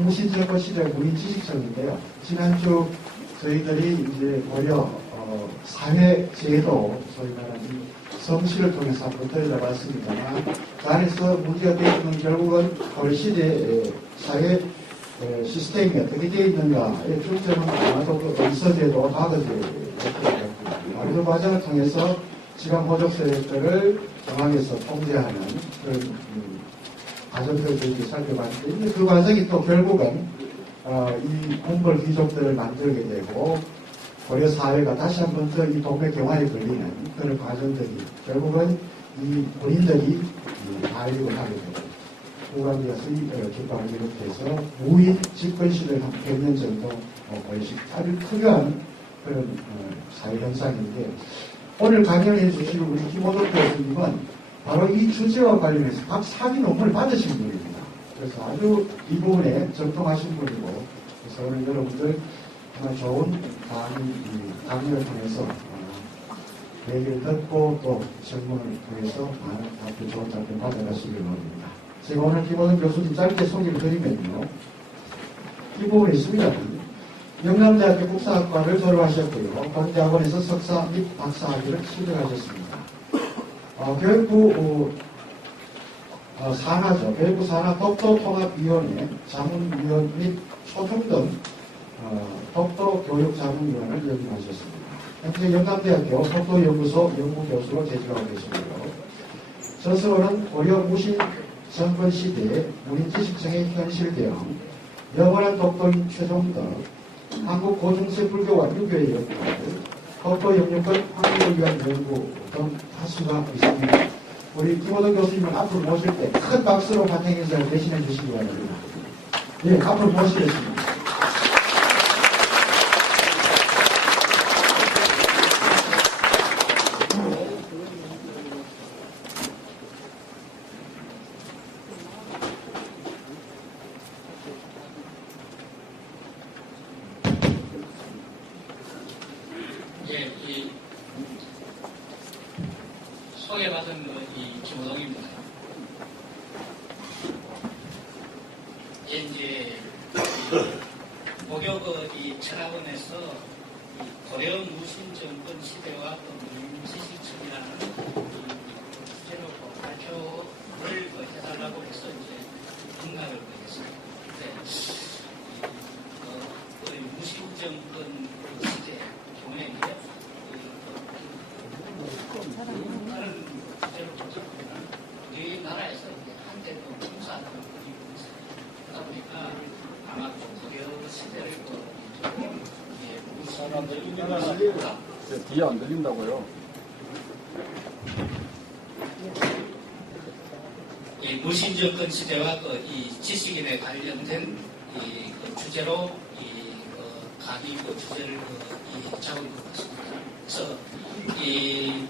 무신정권 시대 문인지식청인데요. 지난주 저희들이 이제 고려 사회제도 소위 말하는 성실을 통해서 한번 들여다봤습니다만 그 안에서 문제가 되어 있는 결국은 고려시대의 사회 시스템이 어떻게 되어 있는가의 중점은 아마도 그 의서제도 다도제도가 있고 그 과정을 통해서 지방 호족 세력들을 정황에서 통제하는 그런 과정들을 저희들이 살펴봤는데 그 과정이 또 결국은 이 몽골 귀족들을 만들게 되고 고려 사회가 다시 한 번 더 이 동맥 경화에 걸리는 그런 과정들이 결국은 이 본인들이 가입을 하게 되고 후광기에서 기방을 비롯해서 무인 집권시를 한 100년 정도 거의씩 아주 특이한 그런 사회 현상인데 오늘 강연을 해주실 우리 김호덕 교수님은 바로 이 주제와 관련해서 각 사기 논문을 받으신 분입니다. 그래서 아주 이 부분에 전통하신 분이고 그래서 오늘 여러분들 정말 좋은 강의를 통해서 얘기를 듣고 또 질문을 통해서 많은 좋은 답변 받아가시길 바랍니다. 제가 오늘 김호덕 교수님 짧게 소개를 드리면요. 이 부분에 있습니다. 영남대학교 국사학과를 졸업하셨고요. 공대학원에서 석사 및 박사학위를 수료하셨습니다. 교육부 산하죠. 교육부 산하 독도통합위원회 자문위원 및 초중 등 독도교육자문위원을 역임하셨습니다. 현재 영남대학교 독도연구소 연구교수로 재직하고 계시고요. 저서로는 고려 무신 정권 시대의 문인지식청의 현실 대응, 영원한 독도인 최종덕, 한국 고중세 불교와 유교의 연구, 독도 영유권 확립을 위한 연구 등 다수가 있습니다. 우리 김호덕 교수님을 앞으로 모실 때 큰 박수로 환영 인사를 대신해 주시기 바랍니다. 예, 앞으로 모시겠습니다. 소개받은 이 김호동입니다. 이제 목욕 이 철학원에서 고려 무신 정권 시대와 문인지식청이라는 주제로 발표를 해달라고 해서 이제 응답을 했습니다. 우리 무신 정권 시대 경우에 다른 주제로 보자 보면 우리나라에서 한때도 풍사하는 분이 있어요. 그러다 보니까 아마 고려 시대를 뒤에 안 들린다고요? 이 무신정권 시대와 이 지식인에 관련된 주제로 강의 주제를 잡은 것 같습니다. 그래서 이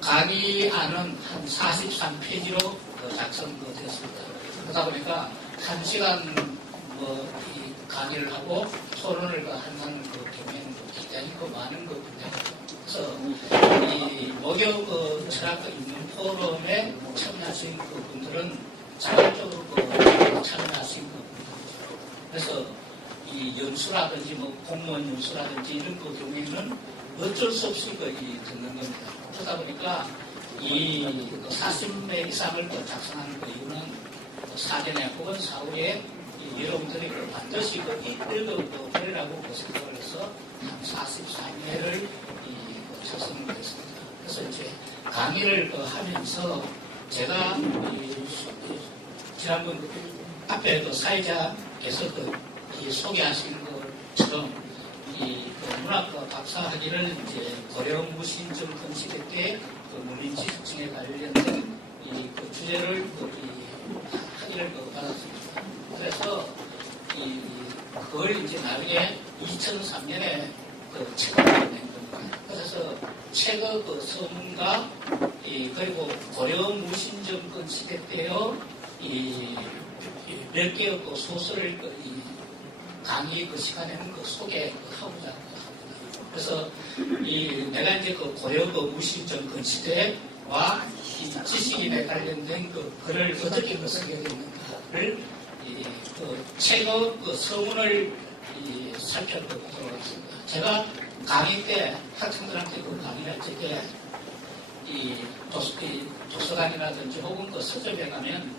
강의안은 한 43페이지로 작성됐습니다. 그러다 보니까 1시간 이 강의를 하고 토론을 한다는 경우에는 굉장히 많은 거거든요. 그래서 이 목욕 철학 있는 포럼에 참여하신 분들은 자발적으로 참여하신 분들이죠. 그래서 이 연수라든지 공무원 연수라든지 이런 경우에는 어쩔 수 없이 듣는 겁니다. 그러다 보니까 이 40매 이상을 작성하는 이유는 사전에 혹은 사후에 여러분들이 반드시 읽어보리라고 생각을 해서 한 44회를 작성을 했습니다. 그래서 이제 강의를 하면서 제가 지난번 앞에 사회자께서 소개하신 것처럼 이 문학과 박사학위를 이제 고려 무신 정권 시대 때 문인지식청에 관련된 주제를 학위를 받았습니다. 그래서 그걸 이제 나중에 2003년에 책을 낸 겁니다. 그래서 책의 서문과 그리고 고려 무신 정권 시대 때요 몇 개의 소설을 강의 시간에는 소개하고자 합니다. 그래서 내가 이제 고려 무신 정권 시대와 이 지식인에 관련된 글을 어떻게 쓰게 됐는가를 최근 그 서문을 살펴보도록 하겠습니다. 제가 강의 때 학생들한테 그 강의할 때 이 도서관이라든지 혹은 그 서점에 가면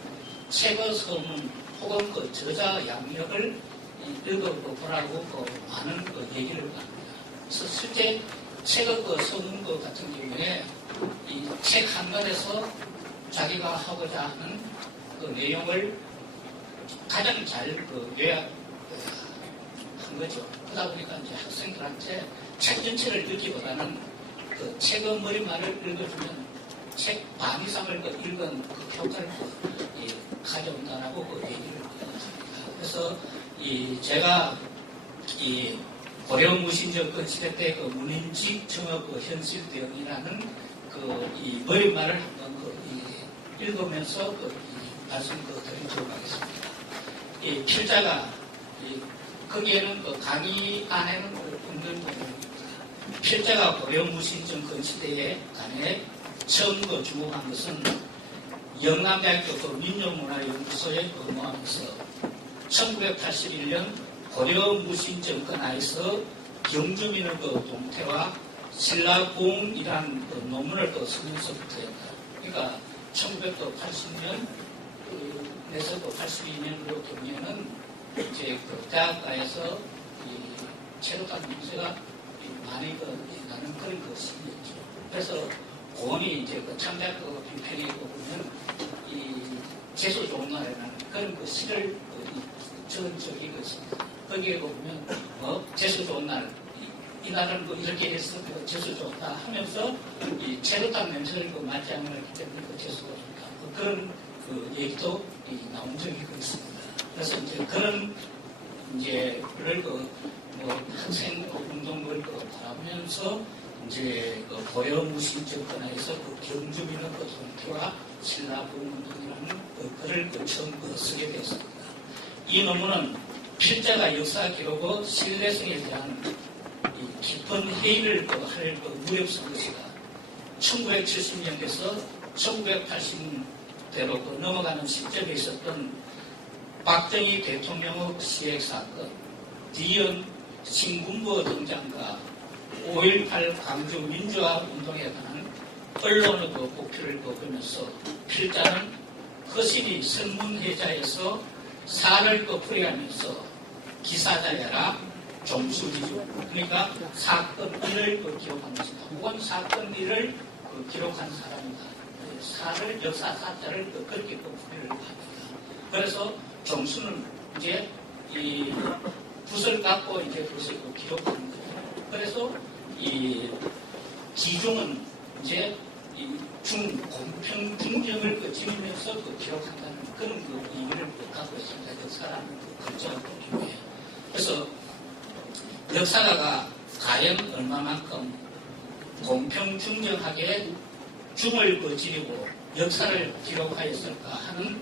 최근 서문 혹은 그 저자 양력을 읽어보라고 그 많은 그 얘기를 합니다. 그래서 실제 최근 그 서문 그 같은 경우에 이 책 한 권에서 자기가 하고자 하는 그 내용을 가장 잘 그 요약한 거죠. 그러다 보니까 이제 학생들한테 책 전체를 읽기보다는 그 책의 머리말을 읽어주면 책 반 이상을 그 읽은 그 효과를 가져온다라고 그 얘기를 합니다. 그래서 제가 고려무신정권 시대 때 그 문인직 정업 그 현실 대응이라는 그 머리말을 한번 읽으면서 말씀 드리도록 하겠습니다. 이 필자가 거기에는 그 강의 안에는 없는 부분입니다. 필자가 고려무신정권 시대에 간에 처음 주목한 것은 영남대학교 그 민족문화연구소에 근무하면서 1981년 고려무신정권 하에서 경주민의 그 동태와 신라공이라는 그 논문을 쓰면서부터였다. 그러니까 1980년 에서 82년으로 경우에는 이제 그 대학가에서 체류관 문제가 많이 나는 그런 것이었죠. 그래서 고은이 이제 그 창대학교 비평에 보면 이 재수 좋은 날에는 그런 그 시를 적은 적이 있습니다. 거기에 보면 재수 좋은 날 이 날은 뭐 이렇게 해서 그 재수 좋다 하면서 이 체류관 냄새를 맞지 않기 때문에 그 재수가 좋다. 그런 그 얘기도 나온 적이 있습니다. 그래서 이제 그런 이제를 학생 운동을 바라보면서 이제 고려무신정권에서 경주민의 동태와 신라공운동이라는 글을 처음 쓰게 되었습니다. 이 논문은 필자가 역사 기록의 신뢰성에 대한 깊은 회의를 할 무렵선 것이다. 1970년에서 1980년대로 넘어가는 시점에 있었던 박정희 대통령의 시액 사건, 뒤이은 신군부 등장과 5.18 광주 민주화 운동에 관한 언론의 목표를 보면서 필자는 허실이 선문회자에서 사를 풀이하면서 기사자야라 종수지주, 그러니까 사건 1을 기록한 것이다. 혹은 사건 1을 기록한 사람이다. 사를 역사 사자를 그렇게 풀이를 합니다. 그래서 종수는 이제 이 붓을 갖고 이제 그것을 기록하는 거죠. 그래서 이 지중은 이제 이 공평 중정을 지니면서 기록한다는 그런 의미를 갖고 있습니다. 역사라는 관점을 보기에. 그래서 역사가가 과연 얼마만큼 공평 중정하게 중을 지니고 역사를 기록하였을까 하는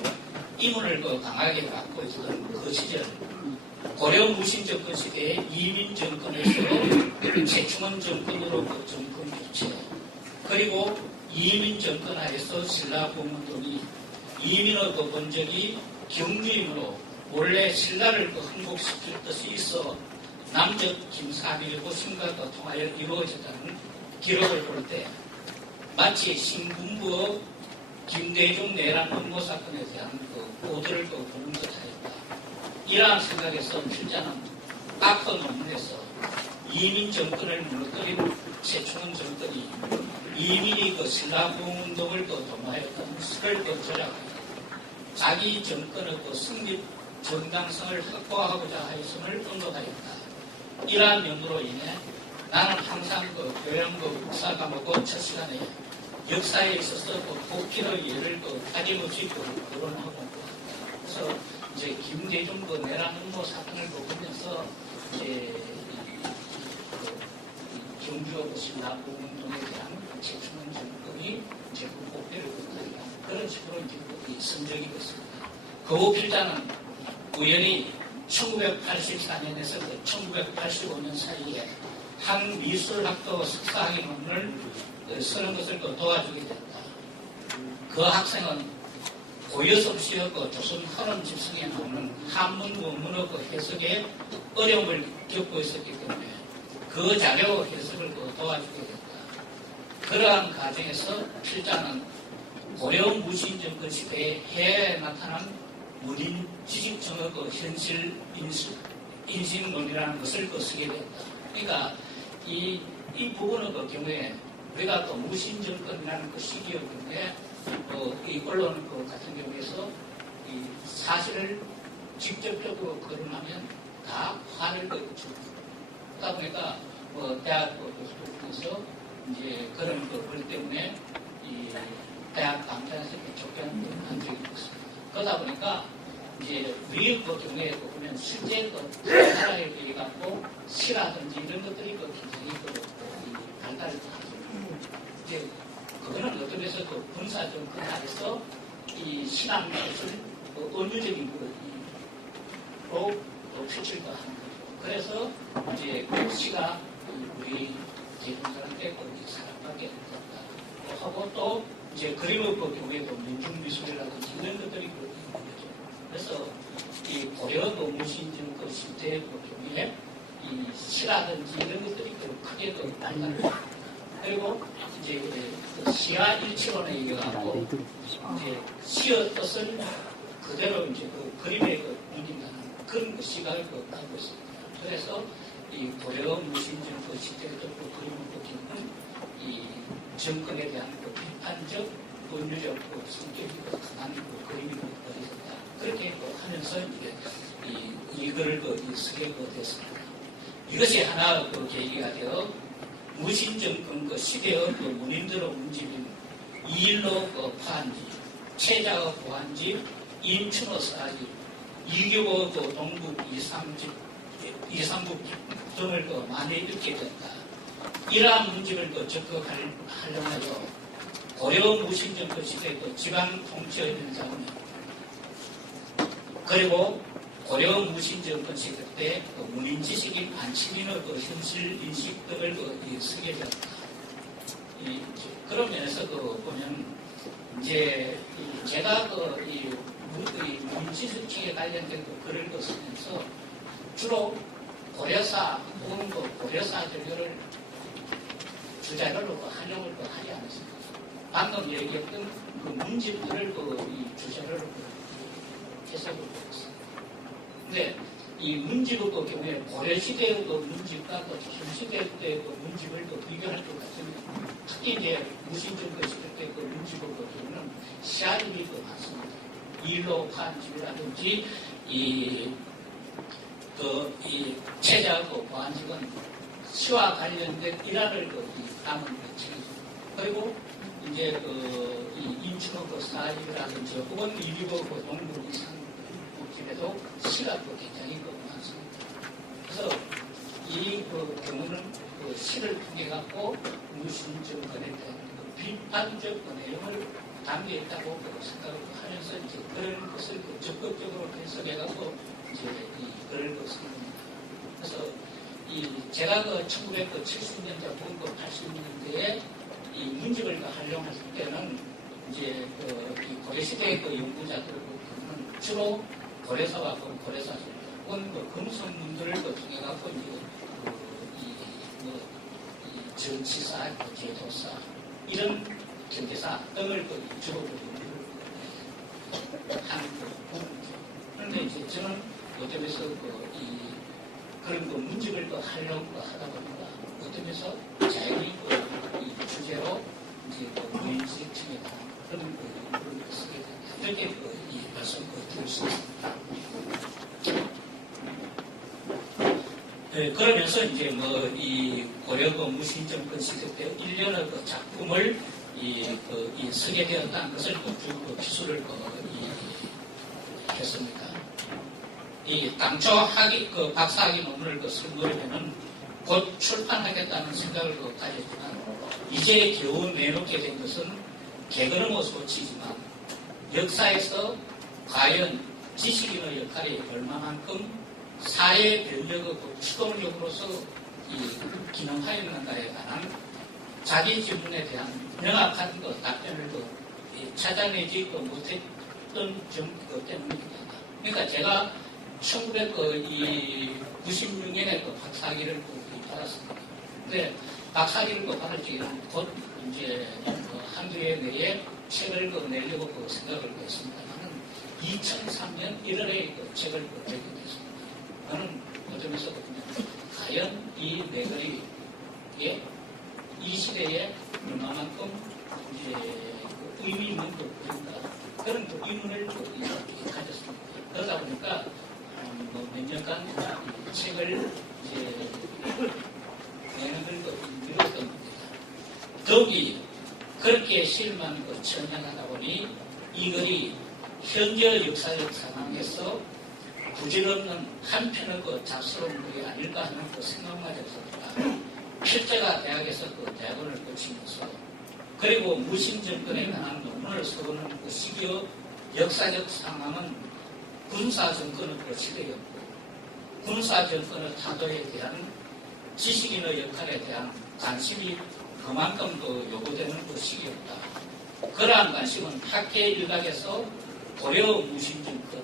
의문을 강하게 갖고 있었던 그 시절 고려무신정권 시대의 이민정권에서 최충원 정권으로 정권 교체, 그리고 이민정권 하에서 신라공운동이 이민의 번적이 경주임으로 원래 신라를 흥복시킬 뜻이 있어 남적 김사밀고 신과도 통하여 이루어졌다는 기록을 볼 때 마치 신군부의 김대중 내란 음모 사건에 대한 보도를 보는 듯하였다. 이러한 생각에서 필자는 아크 논문에서 이민 정권을 무너뜨린 최충원 정권이 이민이 신라공운동을 도모하였던 수를 조작하여 자기 정권의 승리 정당성을 확보하고자 하였음을 언급하였다. 이러한 연구로 인해 나는 항상 교양부 역사 과목의 첫 시간에 역사에 있어서 복귀의 예를 빠짐없이 거론하고, 그래서 이제 김대중 내란 음모 사건을 보면서 이제 경주 신라공운동에 대한 최충원 정권이 이제 복귀를 못하니까 그런 식으로 이제 선정이 됐습니다. 그 필자는 우연히 1984년에서 1985년 사이에 한미술학도 석사학위 논문을 쓰는 것을 도와주게 됐다. 그 학생은 고여섭시의 그 조선 헌원 집성에 나오는 한문 원문의 그 해석에 어려움을 겪고 있었기 때문에 그 자료 해석을 그 도와주게 됐다. 그러한 과정에서 필자는 고려 무신정권 시대에 해에 나타난 문인 지식정의 그 현실 인식론이라는 것을 그 쓰게 됐다. 그러니까 이 부분의 그 경우에 우리가 또 무신정권이라는 그 시기였는데 이 언론 그 같은 경우에서 이 사실을 직접적으로 거론하면 다 화를 주고 그러다 보니까 대학 교수들 중에서 이제 그런 것 때문에 이 대학 강좌에서 쫓겨난 적이 있습니다. 그러다 보니까 이제 우리 그 경우에 보면 실제 그 나라에 대해 갖고 시라든지 이런 것들이 그 굉장히 발달을 하죠. 이제 그거는 어떤 면에서 그 군사정권 안에서 이 신앙 것을 은유적인 거로 표출도 하는 거죠. 그래서 이제 그 시가 우리 대중들한테 사랑받게 됐다. 하고 또 이제 그림의 그 경우에도 민중미술이라든지 이런 것들이 있는 거죠. 그래서 이 고려 그 무신정권 시대 그 경우에 이 시라든지 이런 것들이 크게 그 발달을 그리고 이제 그 시야 일치론에 의해갖고 이제 시의 뜻을 그대로 이제 그 그림에 그 옮긴다는 그런 그 시각을 갖고 있습니다. 그래서 이 고려 무신정권 시대의 그 그림을 보기는 이 정권에 대한 그 비판적, 은유적 그 성격이 강한 그 그림이 되었다. 그렇게 하면서 이제 이걸 쓰게 됐습니다. 이것이 하나 그 계기가 되어 무신정권 그 시대의 그 문인들의 문집인 이일로 그 파한집, 최자의 보한집, 인춘의 사집, 이교의 그 동북 이삼국 등을 그 많이 읽게 된다. 이러한 문집을 그 적극하려하여 고려 무신정권 시대 그 지방 통치의 현상을 그리고 고려 무신정권 시대 때 그 문인 지식인 반치민의 그 현실 인식 등을 쓰게 되었다. 그런 면에서 보면 이제 제가 문인 지식에 관련된 글을 쓰면서 주로 고려사 혹은 고려사 전료를 주자료로 활용을 하지 않았습니다. 방금 얘기했던 그 문집들을 주자료로 해석을 했습니다. 근데 이 문집의 경우에 고려시대의 문집과 조선시대 때의 문집을 비교할 것 같으면 특히 이제 무신정권 시대 때 문집의 경우는 시야집이 많습니다. 일로 파한집이라든지 이 체자 보안집은 시와 관련된 일화를 담은 책이죠. 그리고 이제 이 인춘의 사집이라든지 혹은 이리고 동북 이상국집에도 시가 굉장히 많습니다. 그래서 이 경우는 시를 통해 갖고 무신정권에 대한 비판적 내용을 담겨 있다고 생각을 하면서 이제 그런 것을 적극적으로 해석해 갖고 이제 글을 썼습니다. 그래서 제가 1970년대 혹은 80년대에 이 문집을 활용했을 때는 이제 이 고려시대의 연구자들은 주로 고려사와 고려사 혹은 금성문들을 통해 갖고 이제 정치사, 제도사 이런 경제사 등을 주로 하는 부분이죠. 그런데 이제 저는 어떤 면에서 그런 문집을 하려고 하다 보니까 어떤 면에서 자연히 이 주제로 이제 무인지층에 관한 그런 걸 쓰게 된다. 이렇게 이 말씀 드릴 수 있습니다. 네, 그러면서 이제 이 고려 무신정권 시대 때 1년의 작품을 쓰게 되었다는 것을 쭉 기술을 했습니다. 당초 박사학위 논문을 선거에는 곧 출판하겠다는 생각을 가졌지만 이제 겨우 내놓게 된 것은 개그러머 소치지만 역사에서 과연 지식인의 역할이 얼마만큼 사회 변력의 추동력으로서 기능하였는가에 관한 자기 질문에 대한 명확한 답변을 찾아내지 없었던 점 때문입니다. 그러니까 제가 1996년에 박사학위를 받았습니다. 근데 박사학위를 받을 적에는 곧 이제 한두해 내에 책을 내려고 생각을 했습니다만 2003년 1월에 책을 내게 됐습니다. 저는 그 점에서 보면 과연 이 네거리에 이 시대에 얼마만큼 이제 의미 있는 글인가 그런 의문을 가졌습니다. 그러다 보니까 몇 년간 책을 이제 내는 걸 미뤘던 겁니다. 더욱이 그렇게 실만 천연하다 보니 이 글이 현재 역사적 상황에서 부질없는 한편의 잡스러운 글이 아닐까 하는 생각만 했습니다. 실제가 대학에서 대학원을 거치면서 그리고 무신정권에 관한 논문을 써보는 시기의 역사적 상황은 군사정권의 시대였고 군사정권의 타도에 대한 지식인의 역할에 대한 관심이 그만큼 요구되는 시기였다. 그러한 관심은 학계 일각에서 고려 무신정권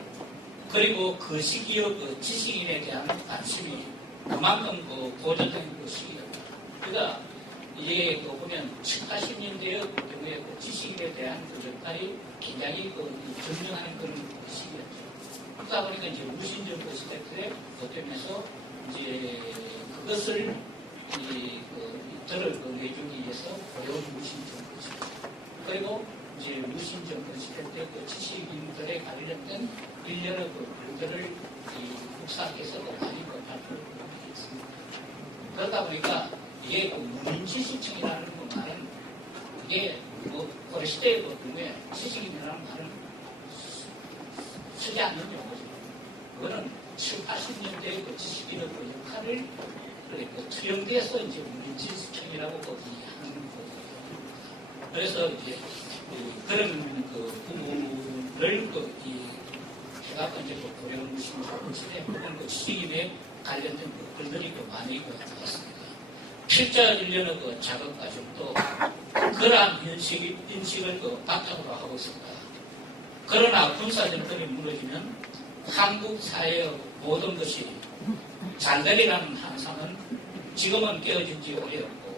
그리고 그 시기의 지식인에 대한 관심이 그만큼 고조된 시기였다. 그러니까 이게 보면 70, 80년대의 경우에 지식인에 대한 역할이 굉장히 점령하는 그런 시기였죠. 그러다 보니까 이제 무신정권 시대 때 그때면서 이제 그것을 들을 내주기 위해서 고려 무신정권 시대 그리고 이제 무신정권 시대 때 지식인들에 관련된 일련의 글들을 국사학에서 많이 발표를 했습니다. 그러다 보니까 이게 문인지식층이라는 말은 이게 고려 시대의 경우에 지식인이라는 말은 쓰지 않는 용어죠. 그거는 70, 80년대의 지식인의 역할을 투영돼서 이제 문인지식층이라고 하는 거죠. 그래서 이제 그런 부분을 해갖고 이제 고려 무신정권 시대 혹은 지식인에 관련된 글들이 많이 나왔습니다. 필자 일련의 작업 과정도 그러한 인식을 바탕으로 하고 있습니다. 그러나 군사정권이 무너지면 한국 사회의 모든 것이 잘되리라는 환상은 지금은 깨어진 지 오래였고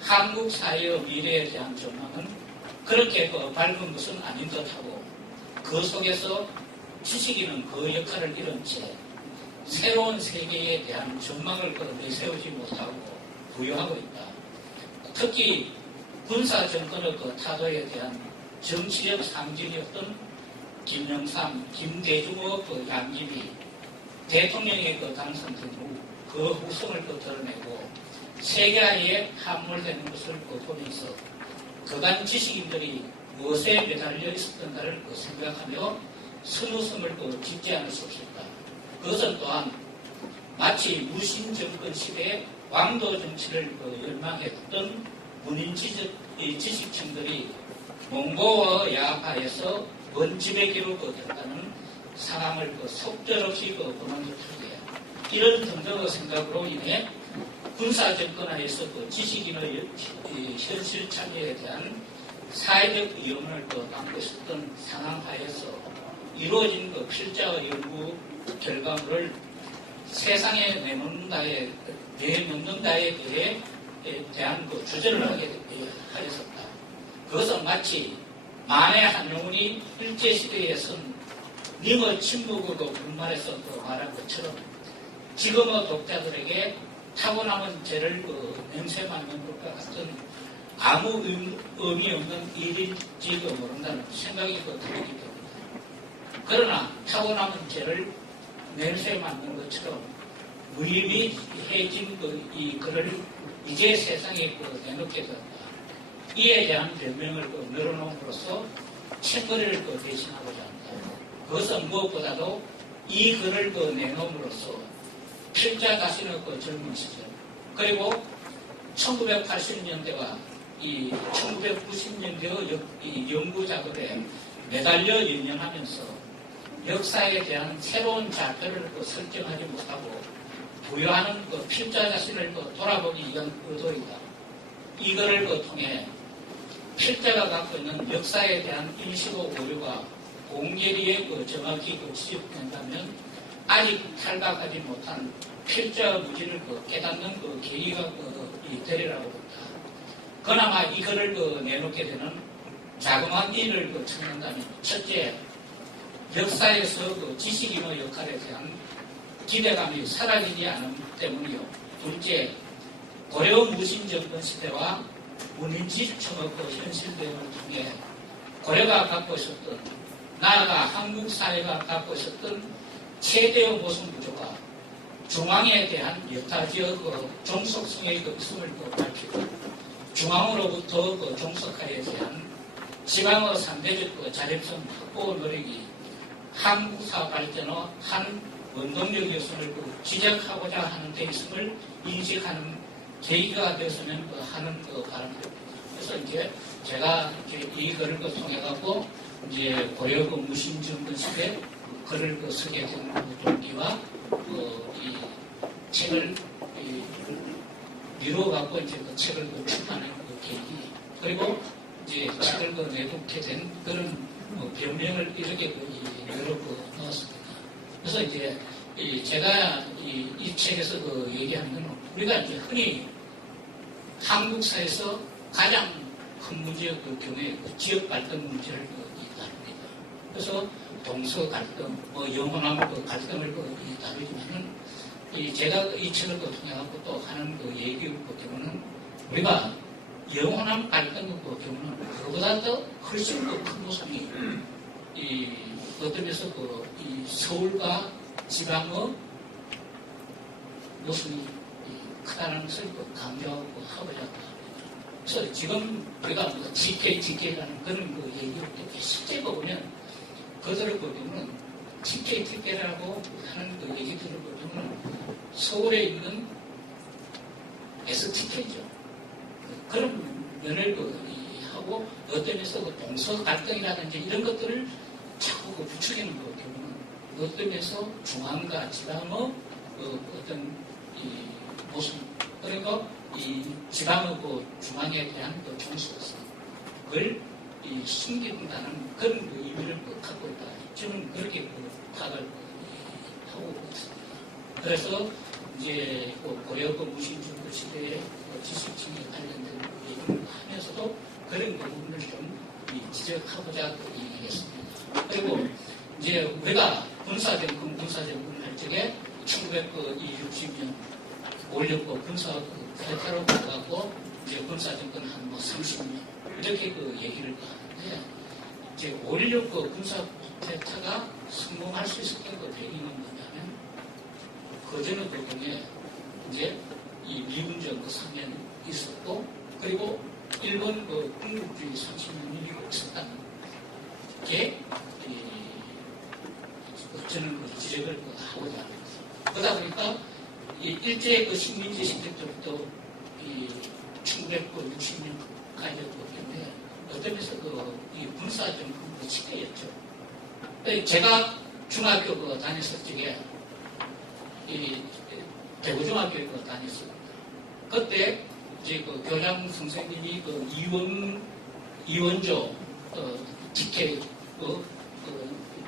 한국 사회의 미래에 대한 전망은 그렇게 밝은 것은 아닌 듯하고 그 속에서 지식인은 그 역할을 잃은 채 새로운 세계에 대한 전망을 내세우지 못하고 부여하고 있다. 특히 군사정권의 타도에 대한 정치적 상징이었던 김영삼, 김대중의 양립이 대통령의 당선된 후 그 후성을 드러내고 세계화에 함몰되는 것을 보면서 그간 지식인들이 무엇에 매달려 있었던가를 생각하며 선우성을 짓지 않을 수 없었다. 그것은 또한 마치 무신정권 시대에 왕도 정치를 열망했던 문인 지식층들이 몽고와 야파에서 먼집의 길을 들어가는 상황을 속절없이 보는 듯한데 이런 등등의 생각으로 인해 군사정권하에서 지식인의 현실 참여에 대한 사회적 위험을 담고 있었던 상황하에서 이루어진 필자의 연구 결과물을 세상에 내놓는다에 대한 주제를 하게 하였었다. 그것은 마치 만해 한용운이 일제시대에선 님의 침묵으로 분말해서 말한 것처럼 지금의 독자들에게 타고남은 죄를 맹세맞는 것과 같은 아무 의미 없는 일일지도 모른다는 생각이 들기 때문이다. 그러나 타고남은 죄를 맹세맞는 것처럼 무의미해진 이 글을 이제 세상에 내놓게 되었다. 이에 대한 변명을 늘어놓음으로써 책거리를 대신하고자 한다. 그것은 무엇보다도 이 글을 내놓음으로써 필자 자신의 젊은 시절 그리고 1980년대와 이 1990년대의 연구 작업에 매달려 연연하면서 역사에 대한 새로운 좌표를 설정하지 못하고 부여하는 필자 자신을 돌아보기 위한 의도이다. 이거를 통해 필자가 갖고 있는 역사에 대한 인식의 오류가 공계리에 정확히 지적된다면 아직 탈각하지 못한 필자 무지를 깨닫는 계기가 되리라고 봅니다. 그나마 이거를 내놓게 되는 자그마한 일을 찾는다면 첫째, 역사에서 지식인의 역할에 대한 기대감이 사라지지 않음 때문이요. 둘째, 고려 무신 정권 시대와 문인지 청업 현실대응을 통해 고려가 갖고 있었던, 나아가 한국 사회가 갖고 있었던 최대의 모순 구조가 중앙에 대한 여타지역 종속성의 있음을 밝히고, 중앙으로부터 종속화에 대한 지방의 상대적 자립성 확보 노력이 한국사 발전의 한 원동력 요소를 지적하고자 하는 데 있음을 인식하는 계기가 되었으면 하는 바람입니다. 그래서 이제 제가 이 글을 통해 갖고 이제 고려 무신 정권 시대 글을 쓰게 된 동기와 이 책을 미루어 갖고 이제 책을 출판한 계기, 그리고 이제 책을 내놓게 된 그런 변명을 이렇게 여러 넣었습니다. 그래서 이제 제가 이 책에서 얘기하는 건 우리가 이제 흔히 한국사에서 가장 큰 문제의 경우에 지역 갈등 문제를 다룹니다. 그래서 동서 갈등, 영원한 갈등을 다루지만은 제가 이 책을 통해 갖고 또 하는 얘기의 경우는 우리가 영원한 갈등의 경우는 그보다 더 훨씬 더 큰 모습이 어떤 면에서 이 서울과 지방의 모습이 크다는 것을 강조하고 하고자 합니다. 그래서 지금 우리가 TK라는 그런 얘기를 이렇게 실제 보면 그들을 보면 TK라고 하는 얘기들을 보면 서울에 있는 STK죠. 그런 면을 하고 어떤 면에서 동서 갈등이라든지 이런 것들을 자꾸 부추기는 경우는 어떤 면에서 중앙과 지방의 어떤 모습, 그리고 이 지방의 중앙에 대한 종속성을 숨긴다는 그런 의미를 갖고 있다. 저는 그렇게 파악을 하고 있습니다. 그래서 이제 고려 무신 정권 시대의 지식층에 관련된 얘기를 하면서도 그런 부분을 좀 지적하고자 얘기했습니다. 그리고 이제 우리가 군사정권을 할 적에 1960년 5.19 군사 쿠데타로 가고 이제 군사정권 한 30년 이렇게 얘기를 하는데, 이제 5.19 군사 쿠데타가 성공할 수 있었던 배경은 뭐냐면, 그전의 배경에 이제 이 미군정 3년 있었고, 그리고 일본 군국주의 30년이 있었다는 게 저는 지적을 하고자 합니다. 그러다 보니까 일제 식민지 시대 때부터 1960년까지 때문에 어떤 면에서 이 군사정권 시대였죠. 제가 중학교 다녔을 적에 대구중학교에 다녔습니다. 그때 이제 교장 선생님이 이원조 직계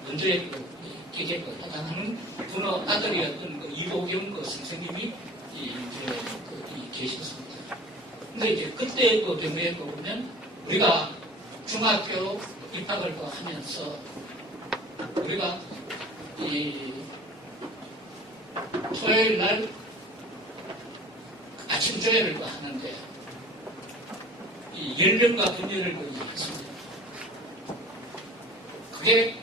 먼저의 기계 해당하는 분의 아들이었던 이보경 선생님이 이제 계셨습니다. 근데 이제 그때 경우에 보면 우리가 중학교 입학을 하면서 우리가 토요일 날 아침 조회를 하는데 연령과 금연을 했습니다. 그게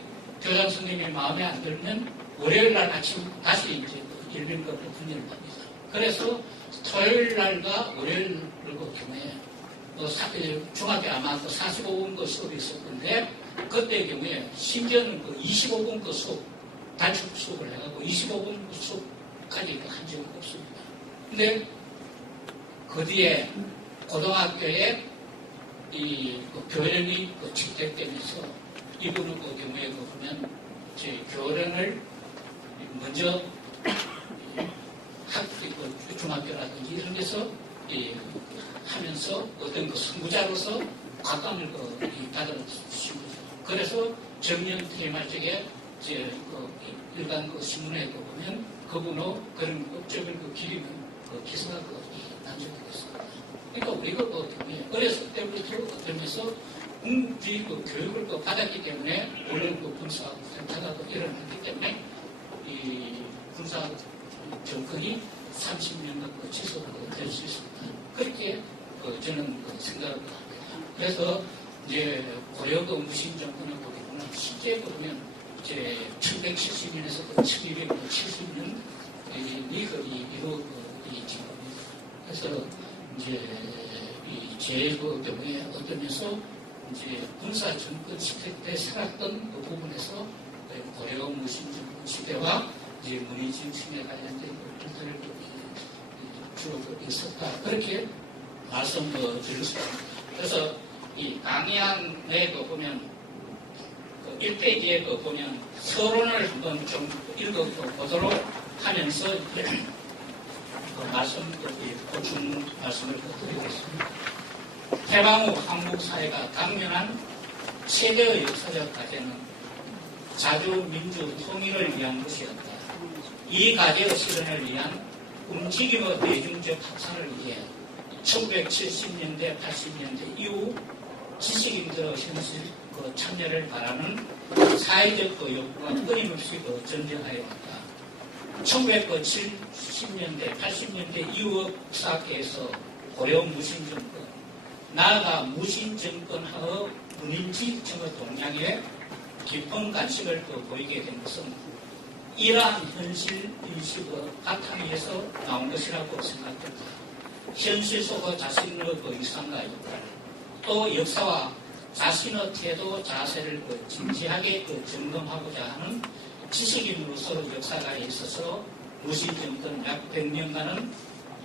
교장 선생님의 마음에 안 들면 월요일 날 아침 다시 이제 연령과 금연을 합니다. 그래서 토요일 날과 월요일 경우에 중학교 아마 45분 수업이 있었는데, 그때의 경우에 심지어는 25분 수업, 단축 수업을 해가지고 25분 수업까지 한 적이 없습니다. 근데 그 뒤에 고등학교에 이 교련이 집행되면서 이분은 경우에 보면 제 교련을 먼저 중학교라든지 이런 데서 하면서 어떤 선구자로서 각광을 받아주신 거죠. 그래서 정년 퇴임할 적에 일반 신문에 보면 그분의 그런 업적을 기리는 기사가 난적되었습니다. 그러니까 우리가 어렸을 때부터 어쩌면서 국주의 교육을 받았기 때문에 오늘 군사 센터가 일어났기 때문에 이 군사 정권이 30년 지속될 수 있습니다. 그렇게 저는 생각을 합니다. 그래서 이제 고려그 무신 정권을 보게 되면 실제 보면 이제 770년에서 1270년 이루어진 겁니다. 그래서 이제 이 제거 때문에 어떠면서 이제 군사 정권 시대 때 살았던 그 부분에서 고려 무신 정권 시대와 이제 문의진 신에 관련된 것들을 주로 있었다. 그렇게 말씀드렸습니다. 그래서 이 강의안에 보면 1페이지에 보면 서론을 한번 좀 읽어보도록 하면서 보충 말씀을 드리겠습니다. 해방 후 한국 사회가 당면한 최대의 역사적 과제는 자주민주 통일을 위한 것이었다. 이 과제의 실현을 위한 움직임의 대중적 확산을 위해 1970년대, 80년대 이후 지식인들의 현실 참여를 바라는 사회적 요구가 끊임없이 전쟁하여 왔다. 1970년대, 80년대 이후 역사학계에서 고려 무신정권, 나아가 무신정권하의 문인지지층의 동향에 깊은 관심을 보이게 된 것은 이러한 현실 인식의 바탕에서 나온 것이라고 생각됩니다. 현실 속의 자신의 이상과 역할, 또 역사와 자신의 태도, 자세를 진지하게 점검하고자 하는 지식인으로서 역사가에 있어서 무신정권 약 100년간은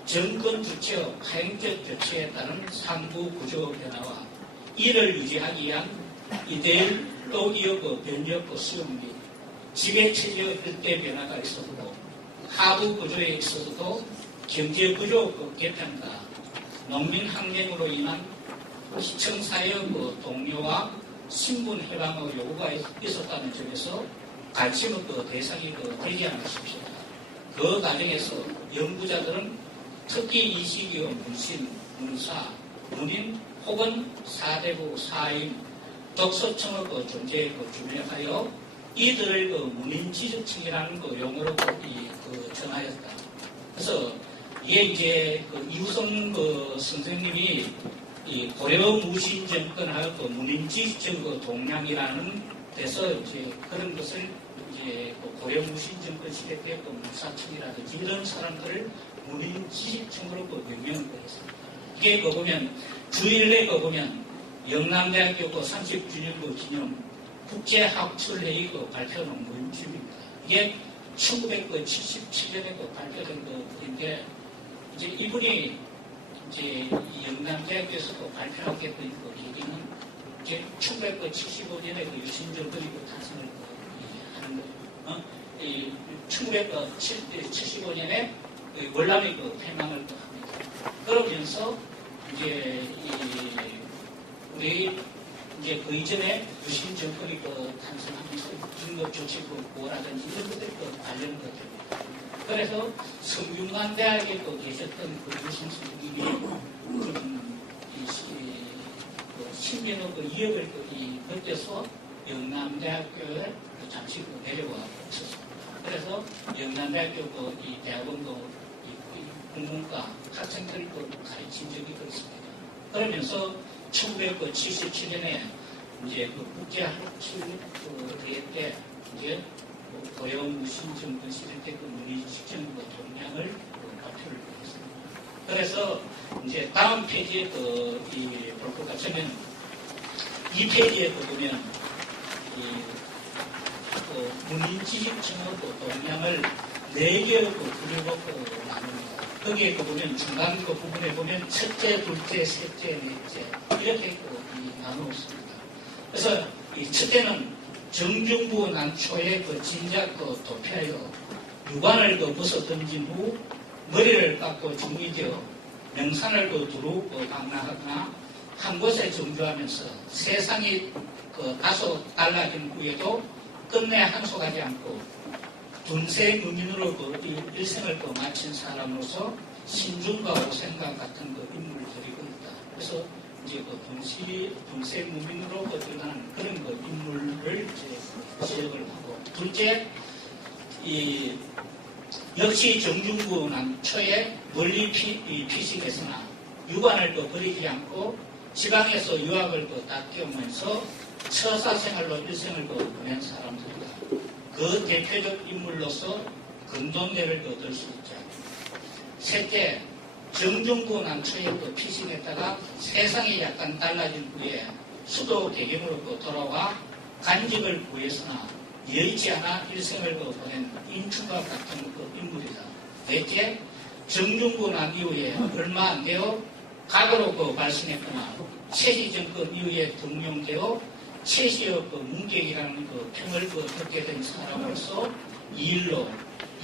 정권 주체의 파행적 조치에 따른 상부 구조 변화와 이를 유지하기 위한 이데일 또 이어 변력 수용 및 지배체제의 일대 변화가 있어도 하부 구조에 있어서도 경제구조 개편과 농민항쟁으로 인한 시청사회의 동료와 신분 해방의 요구가 있었다는 점에서 관심의 대상이 되지 않았습니다. 그 과정에서 연구자들은 특히 이 시기의 문신, 문사, 문인 혹은 사대부, 사임, 독서청의 존재에 주목하여 이들을 문인지주층이라는 용어로 전하였다. 그래서 이게 이제 이우성 선생님이 이 고려 무신 정권하고 문인지주층 동향이라는 데서 이제 그런 것을 이제 고려 무신 정권 시대 때 문사층이라든지 이런 사람들을 문인지주층으로 명명을 했습니다. 이게 보면 주일에 보면 영남대학교 30주년 기념 국제학술회의 발표 논문집입니다. 이게 1977년에 발표된 것인데 이제 이분이 이제 영남대학교에서 발표하게 된 얘기는 이제 1975년에 유신정권이 탄생을 하는 거예요. 1975년에 월남이 폐망을 합니다. 그러면서 이제 우리 이제 그 이전에 유신 정권이 탄생하면서 중국 조치 보호라든지 이런 것들이 관련 것들입니다. 그래서 성균관대학에 계셨던 유신 선생님이 신민의 이역을 거쳐서 영남대학교에 잠시 내려와 있었습니다. 그래서 영남대학교 이 대학원도 국문과 학생들이 가르친 적이 있습니다. 그러면서 1977년에 이제 국제학술 대회 때 이제 고려 무신 정권 시대 때 문인지정 동향을 발표를 했습니다. 그래서 이제 다음 페이지에 볼 것 같으면 이 페이지에 보면 문인지정의 동향을 4개로 분류하고 나눕니다. 거기에 보면 중간 부분에 보면 첫째, 둘째, 셋째, 넷째 이렇게 나누었습니다. 그래서 이 첫째는 정중부 난초에 진작 도피하여 유관을 벗어 던진 후 머리를 깎고 중이되어 명산을 두루 강락하거나 한 곳에 정주하면서 세상이 다소 달라진 후에도 끝내 항소하지 않고 둔세 무민으로 일생을 마친 사람으로서 신중과 오생과 같은 인물들이고 있다. 그래서 이제 둔세 무민으로 드러나는 그런 인물을 이제 지적을 하고, 둘째, 역시 정중부 남초에 멀리 피식했으나 유관을 버리지 않고 지방에서 유학을 닦여오면서 처사 생활로 일생을 보낸 사람들이다. 그 대표적 인물로서 금돈례를 들 수 있죠. 셋째, 정중부 남초에 피신했다가 세상이 약간 달라진 후에 수도 대경으로 돌아와 간직을 구했으나 여의치 않아 일생을 보낸 인춘과 같은 인물이다. 넷째, 정중부 난 이후에 얼마 안 되어 각으로 발신했거나 최씨 정권 이후에 등용되어 최씨의 문객이라는 평을 듣게 된 사람으로서 이 일로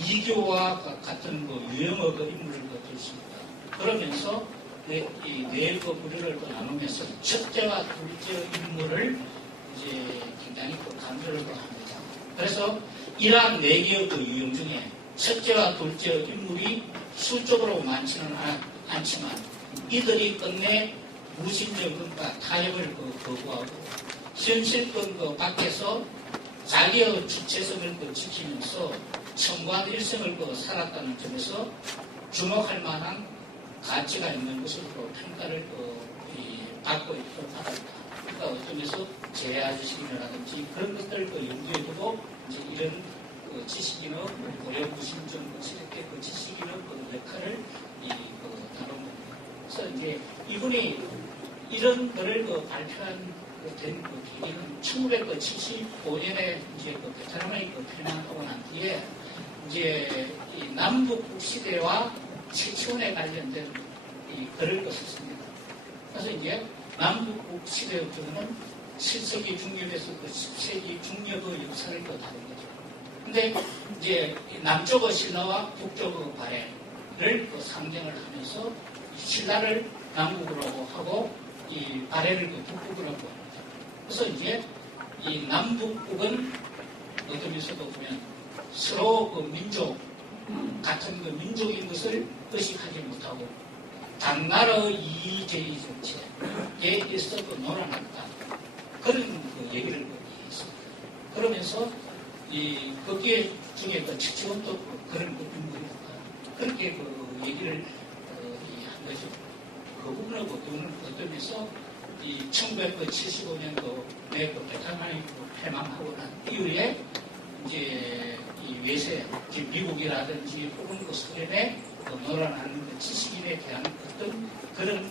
이교와 같은 유형의 인물을 들 수 있다. 그러면서 네 부류를 나누면서 첫째와 둘째 인물을 이제 굉장히 강조를 합니다. 그래서 이러한 네 개의 유형 중에 첫째와 둘째 인물이 수적으로 많지는 않지만 이들이 끝내 무신정권과 타협을 거부하고 현실권 밖에서 자기의 주체성을 지키면서 청구한 일생을 살았다는 점에서 주목할 만한 가치가 있는 것으로 평가를 받고 있다. 그러니까 어떤 면에서 제아지식이라든지 그런 것들을 염두에 두고 이제 이런 지식인의 고려 무신정권 시대 때 지식인의 역할을 다룬 겁니다. 그래서 이제 이분이 이런 거를 발표한 된 계기는 1975년에 이제 베트남을 편향하고 난 뒤에 이제 이 남북국 시대와 최치원에 관련된 이 글을 썼습니다. 그래서 이제 남북국 시대의 경우는 7세기 중엽에서 10세기 중엽의 역사를 다룬 거죠. 근데 이제 남쪽의 신화와 북쪽의 발해를 상징을 하면서 신라를 남국으로 하고 이 발해를 북국으로 하고 합니다. 그래서 이제 이 남북국은 어떤 면에서도 보면 서로 민족 같은 민족인 것을 의식하지 못하고 당나라의 이의제의 정책에 있어서 논란했다. 그런 얘기를 했습니다. 그러면서 이 거기에 중에 최치원도 그런 인물이었다. 그렇게 얘기를 한 거죠. 그 부분하고 어떤 면에서 이 1975년도 내 베트남이 패망하고 난 이후에 이제 이 외세, 미국이라든지 혹은 소련에 논란하는 지식인에 대한 어떤 그런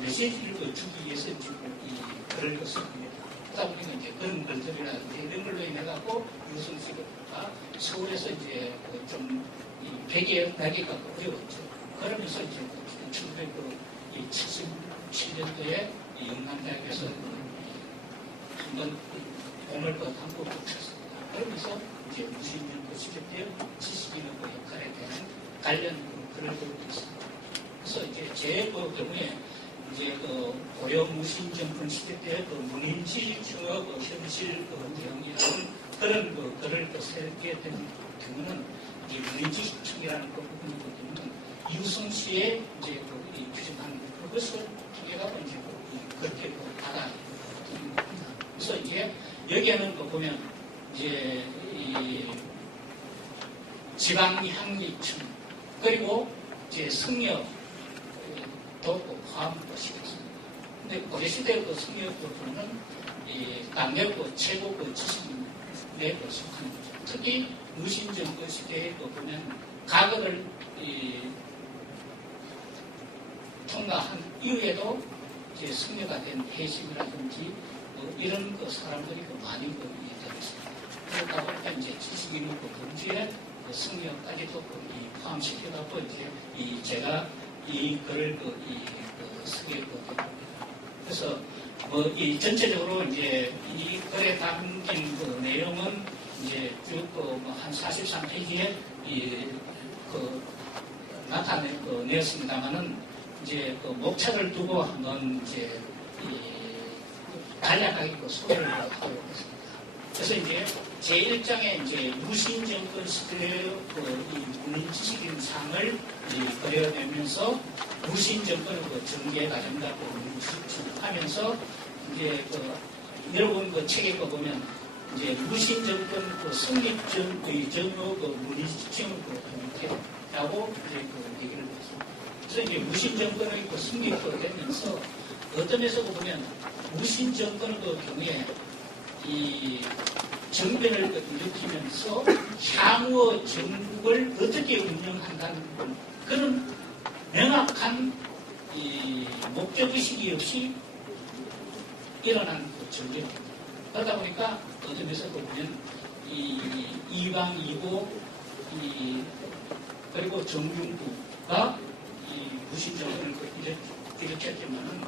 메시지를 주기 위해서 지금 이 글을 썼습니다. 그러다 보니까 이제 그런 글들이라든지 이런 걸로 인해갖고 유승식가 서울에서 이제 좀 베개가 어려웠죠. 그러면서 이제 1977년도에 영남대학에서 한번 공을 담고 붙였습니다. 그러면서 이제 무신정권 시대 때 지식인의 역할에 대한 관련 글을 쓰고 있습니다. 그래서 이제 제 경우에 이제 고려 무신정권 시대 때 문인지층의 현실 내용이라는 그런 글을 쓰게 된 경우는 이제 문인지층이라는 부분이거든요. 유승씨의 이제 규정한 그것을 통해서 이제 그렇게 받아들입니다. 그래서 이제 여기에는 보면 이제 이 지방향리층 그리고 이제 성역도 포함도 시켰습니다. 근데 고려 시대 성역도 보면 이 당역 최고 지식인에 속하는 거죠. 특히 무신정권 시대에 보면 과거를 통과한 이후에도 이제 승려가 된 해심이라든지 이런 사람들이 많이 되었습니다. 그러다 보니까 이제 지식인의 범주에 승려까지도 포함시켜갖고 이제 제가 이 글을 쓰게 됩니다. 그래서 이 전체적으로 이제 이 글에 담긴 내용은 이제 쭉 한 43페이지에 나타내었습니다만은 이제 목차를 두고 한번 이제 간략하게 소개를 하고 있습니다. 그래서 이제 제1장에 이제 무신 정권 시대의 이 문지식인 상을 그려내면서 무신 정권의 전개가 된다고 하면서 이제 여러분 책에 보면 이제 무신 정권 성립전의 전후 문지식층을 라고 얘기를 했습니다. 그래서 이제 무신 정권의 성립도 되면서 어떤 면에서 보면 무신 정권의 경우에 이 정변을 일으키면서 향후 정국을 어떻게 운영한다는 그런 명확한 이 목적의식이 없이 일어난 전쟁입니다. 그러다 보니까 어떤 면에서 보면 이 이방이고 그리고 정중부가 이 무신 정권을 일으켰지만은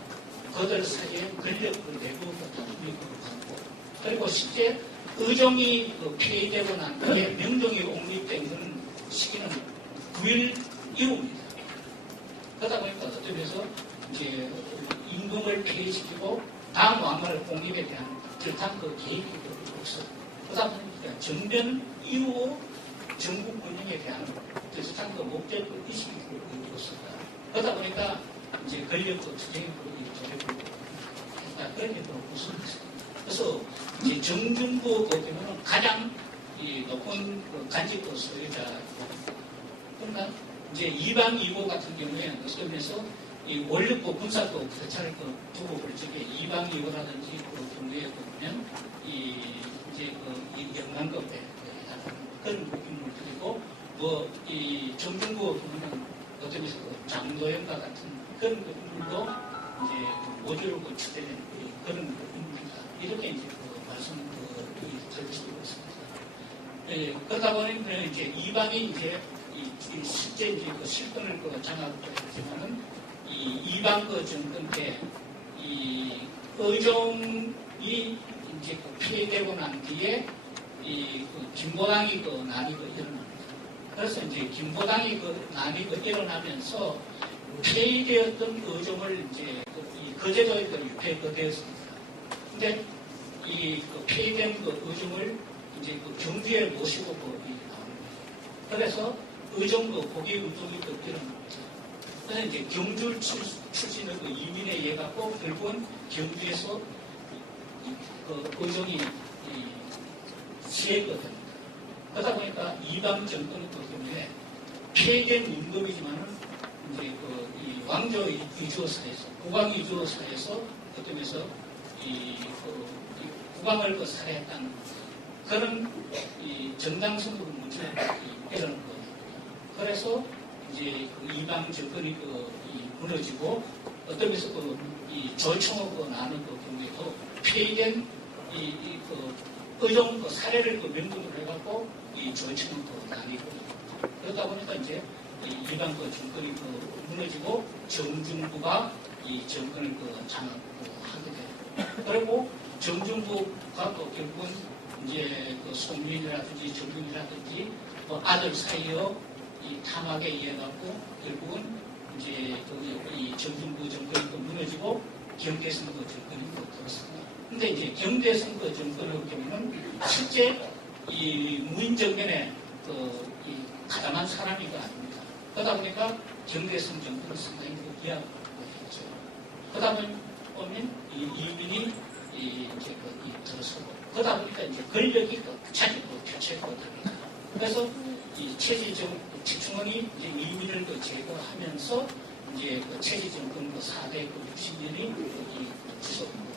그들 사이에 권력을 내고 다툼을 하고 그리고 실제 의종이 폐위되고 난 뒤에 명종이 옹립된 시기는 9일 이후입니다. 그러다 보니까 어떤 면에서 이제 임금을 폐위시키고 다음 왕을 공립에 대한 절탄 계획이 없어. 그러다 보니까 정변 이후 전국 운영에 대한 절탄 목적 의식이 없었다. 그러다 보니까 이제 권력 투쟁이 조력을 했다. 그런 게 무슨 그래서 이제 정중부 보면 가장 높은 간직 소유자. 그러나 이제 이방 2호 같은 경우에 그러면서 이 원력부 군사도 대차를 두고 볼 적에 이방 2호라든지 그 경우에 보면 이제 이 영광급에 해당하는 그런 느낌을 드리고 이 정중부 보면 어떤 면에서 장도연과 같은 그런 것들도 이제 모듈로 고치되는 그런 것입니다. 이렇게 이제 말씀을 드릴 수 있습니다. 그러다 보니까 이제 이방이 이제 실제 이제 실권을 장악했지만은 이 이방 정권 때 이 의종이 이제 폐위되고 난 뒤에 김보당이 난이 일어납니다. 그래서 이제 김보당이 난이 일어나면서 폐위되었던 의종을 이제 거제도에 유폐되었습니다. 근데 이 폐위된 의종을 이제 경주에 모시고 나옵니다. 그래서 의종도 고기 의종이 일어납니다. 그래서 이제 경주 출신의 이민에 의해 갖고 결국은 경주에서 의종이 시행이 됩니다. 그러다 보니까 이방 정권의 때문에 폐기된 임금이지만은 이제 이 왕조 위주 사회에서 국왕 위주 사회에서 어떤 면에서 국왕을 살해했다는 그런 정당성으로 문제가 일어난 거예요. 그래서 이제 이방 정권이 무너지고 어떤 면에서 조총하고 나는 경우에도 폐기된 의종 사례를 명분으로 해갖고 조총으로 나뉘고 그러다 보니까 이제 이방 정권이 무너지고 정중부가 이 정권을 장악하게 돼요. 그리고 정중부가 결국은 이제 송민이라든지 정중이라든지 아들 사이의 이 탐악에 의해 갖고 결국은 이제 이 정중부 정권이 무너지고 경대선거 정권이 들었습니다. 근데 이제 경대선거 정권의 경우는 실제 이 무인정변에 이 가담한 사람이가 아닙니다. 그러다 보니까 경대선 정권은 상당히 이해하겠죠. 그러다 보면 이민이 이제 들어서고 그러다 보니까 이제 권력이 자기 교체가 됩니다. 그래서 이 체제적 집중원이 이제 이민을 제거하면서 이제 체제 정권 4대 60년이 지속됩니다.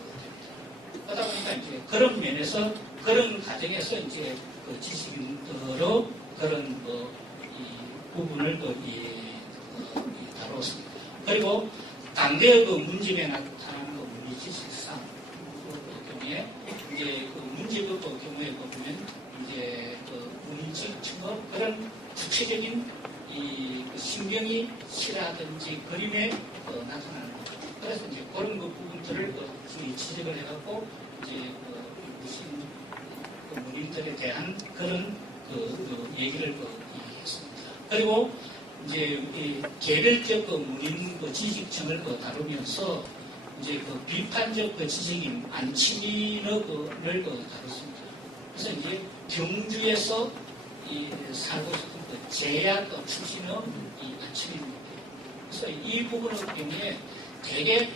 그러다 보니까 이제 그런 면에서 그런 과정에서 이제 지식인들의 그런 이 부분을 다뤘습니다. 그리고 당대의 문집에 나타나는 문지식상 경우에 이제 문집의 경우에 보면 이제 문지식 측의 그런 구체적인 이 신경이 시라든지 그림에 나타나는 거죠. 그래서 이제 그런 부분들을 지적을 해갖고 이제 무슨 문인들에 대한 그런 얘기를 했습니다. 그리고 이제 개별적 문인 지식층을 다루면서 이제 그 비판적 그 지식인 안치민의 그를 다뤘습니다. 그래서 이제 경주에서 이 살고 싶은 그 제약 출신의 이 안치민입니다. 그래서 이 부분의 경우에 되게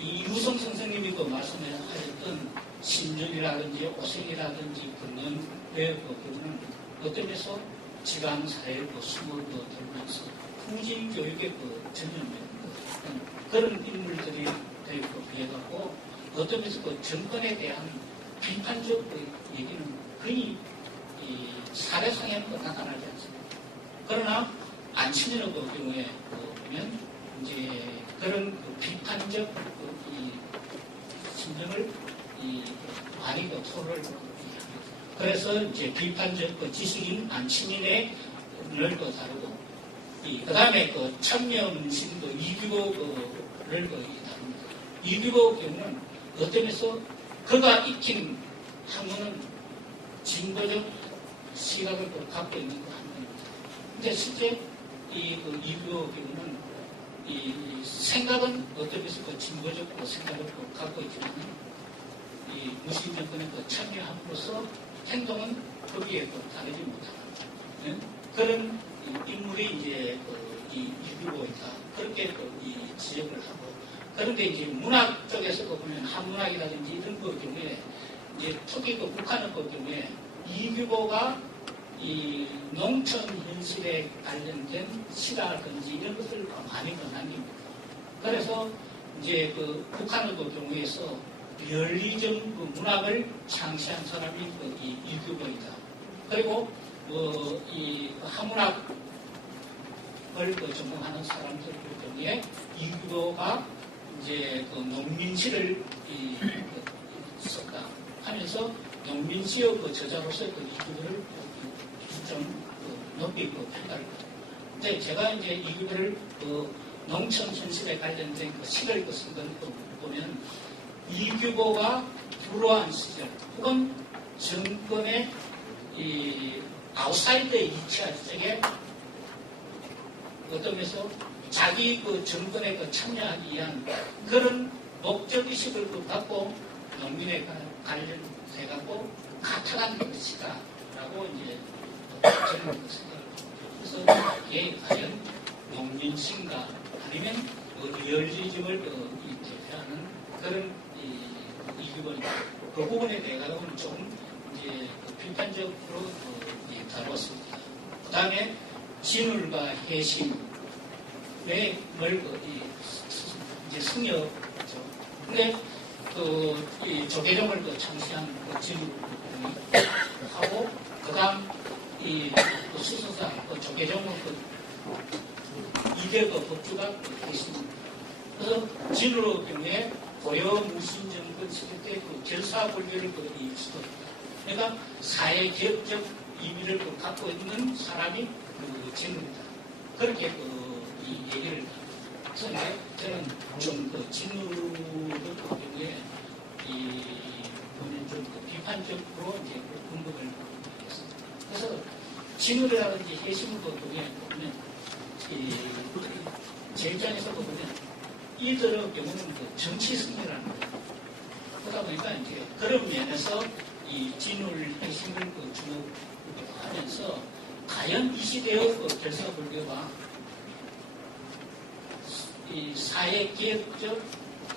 이 유성 선생님이 그 말씀하셨던 신전이라든지 오색이라든지 그런 그 부분은 어떤 면에서 지방사회의 그 숨을 들면서 후진 교육의 그 전념된 그런 인물들이 되고 비해갖고 어떤 면에서 그 정권에 대한 비판적 그 얘기는 거의 이 사례상에는 나타나지 않습니다. 그러나 안친이의 그 경우에 보면 이제 그런 그 비판적 이 심정을 많이 그 토론을 그래서 이제 비판적 그 지식인 안친인의 를 다루고 그 다음에 그 참여문신 그 이규보 그를 다룹니다. 이규보 경우는 어떤 면에서 그가 익힌 학문은 진보적 시각을 갖고 있는 그 학문입니다. 근데 실제 그 이규보 경우는 이 생각은 어떤 면에서 그 진보적 그 생각을 갖고 있지만 이 무신 정권에 그 참여함으로써 행동은 거기에 다르지 못하는 그런 인물이 이제 이 이규보이다. 그렇게 이 지적을 하고 그런데 이제 문학 쪽에서 보면 한문학이라든지 이런 그 경우에 이제 특히 그 북한의 그 경우에 이규보가 이 농촌 현실에 관련된 시라든지 이런 것들을 많이 남깁니다. 그래서 이제 그 북한의 그 경우에서 리얼리즘 그 문학을 창시한 사람이 그 이규보이다. 그리고 이 한문학을 그 전공하는 사람들 그 경우에 이규보가 이제 그 농민시를 썼다 하면서 농민시의 그 저자로서의 그 이규보를 좀 높이 그 평가를 합니다. 근데 제가 이제 이규보를 그 농촌 현실에 관련된 그 시를 쓴 걸 보면 이규보가 불우한 시절 혹은 정권의 이 아웃사이더에 위치할 적에 어떤 면에서 자기 그 정권에 그 참여하기 위한 그런 목적의식을 그 갖고 농민에 관련해갖고 가타간 것이다 라고 이제 저는 그 생각을 합니다. 그래서 이게 과연 농민신가 아니면 리얼리즘을 대표하는 그런 이규보입니다. 그 부분에 대해서는 좀 이제 비판적으로 다뤘습니다. 그 다음에 진울과 해심의 이제 승려죠. 근데 이 조계종을 창시한 진울 하고 그다음 이 수소사 조계종은 이대 법주가 있습니다. 그래서 진울의 경우에 고려 무신정권 시대 때 그 결사불교를 시도합니다. 그러니까 사회개혁적 의미를 갖고 있는 사람이 진울이다. 그렇게 이 얘기를 합니다. 그래서 이제 저는 좀 진울의 경우에 보면 좀 비판적으로 이제 언급을 하겠습니다. 그래서 진울이라든지 해심의 경우에 보면 제 입장에서 보면 이들의 경우는 정치 승리라는 거예요. 그러다 보니까 이제 그런 면에서 이 진울 핵심을 주목하면서 과연 이 시대의 결사불교가 이 사회개혁적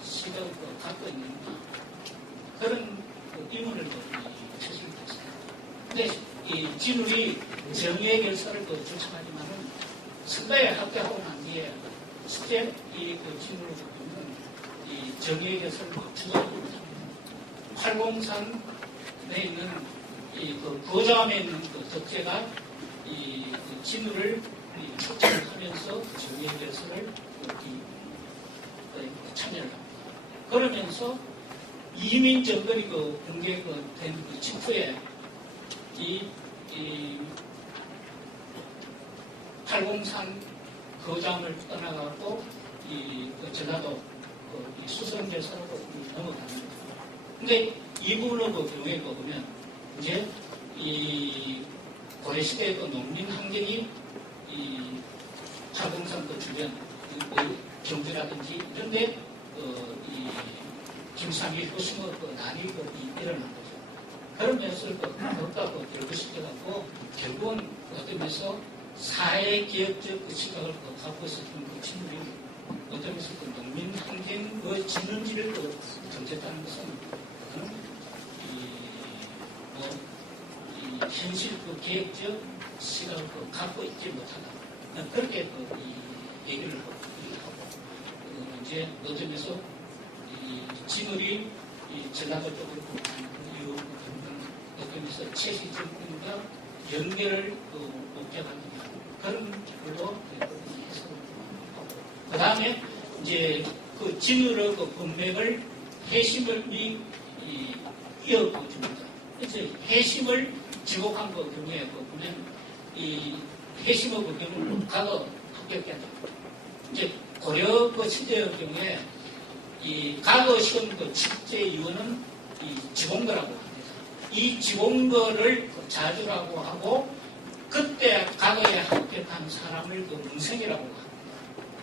시각을 갖고 있는가 그런 의문을 표시했습니다. 근데 이 진울이 정의의 결사를 주창하지만은 선배에 합격하고 난 뒤에 실제 이 진울을 보면 이 정의의 결사를 주장하고 있습니다. 팔공산에 있는 고자함에 있는 덕제가 이 진울을 초청하면서 정의의 결사를 참여를 합니다. 그러면서 이민 정권이 붕괴된 직후에 이 팔공산 거장을 떠나가고 전라도 수성제사로 넘어갑니다. 근데 이 부분의 경우에 보면 이제 이 고려시대의 농민 환경이 이 팔공산 주변 경주라든지 이런데 이 김상일 효심의 난이 일어난 거죠. 그러면서 그것과 결부시켜갖고 결국은 어떤 면에서 사회개혁적 시각을 갖고 있었던 친구들이 어떤 면에서 농민 환경의 진원지를 던졌다는 것은 이 현실 개혁적 시각을 갖고 있지 못하다. 그렇게 이 얘기를 하고 이제 어떤 면에서 이 진월이 이 전라도 쪽으로 이후 어떤 면에서 최시정권과 연결을 목적하는 그런 걸로 해석하고 그 다음에 이제 그 진월의 그 문맥을 해심을 이어줍니다. 이제 해심을 지목한 그 경우에 보면 이 해심의 그 경우를 가도 합격이 안 됩니다. 이제 고려 그 시대의 경우에 이 과거 시험 그 출제 이유는 이 지공거라고 합니다. 이 지공거를 자주라고 하고 그때 과거에 합격한 사람을 그 문생이라고 합니다.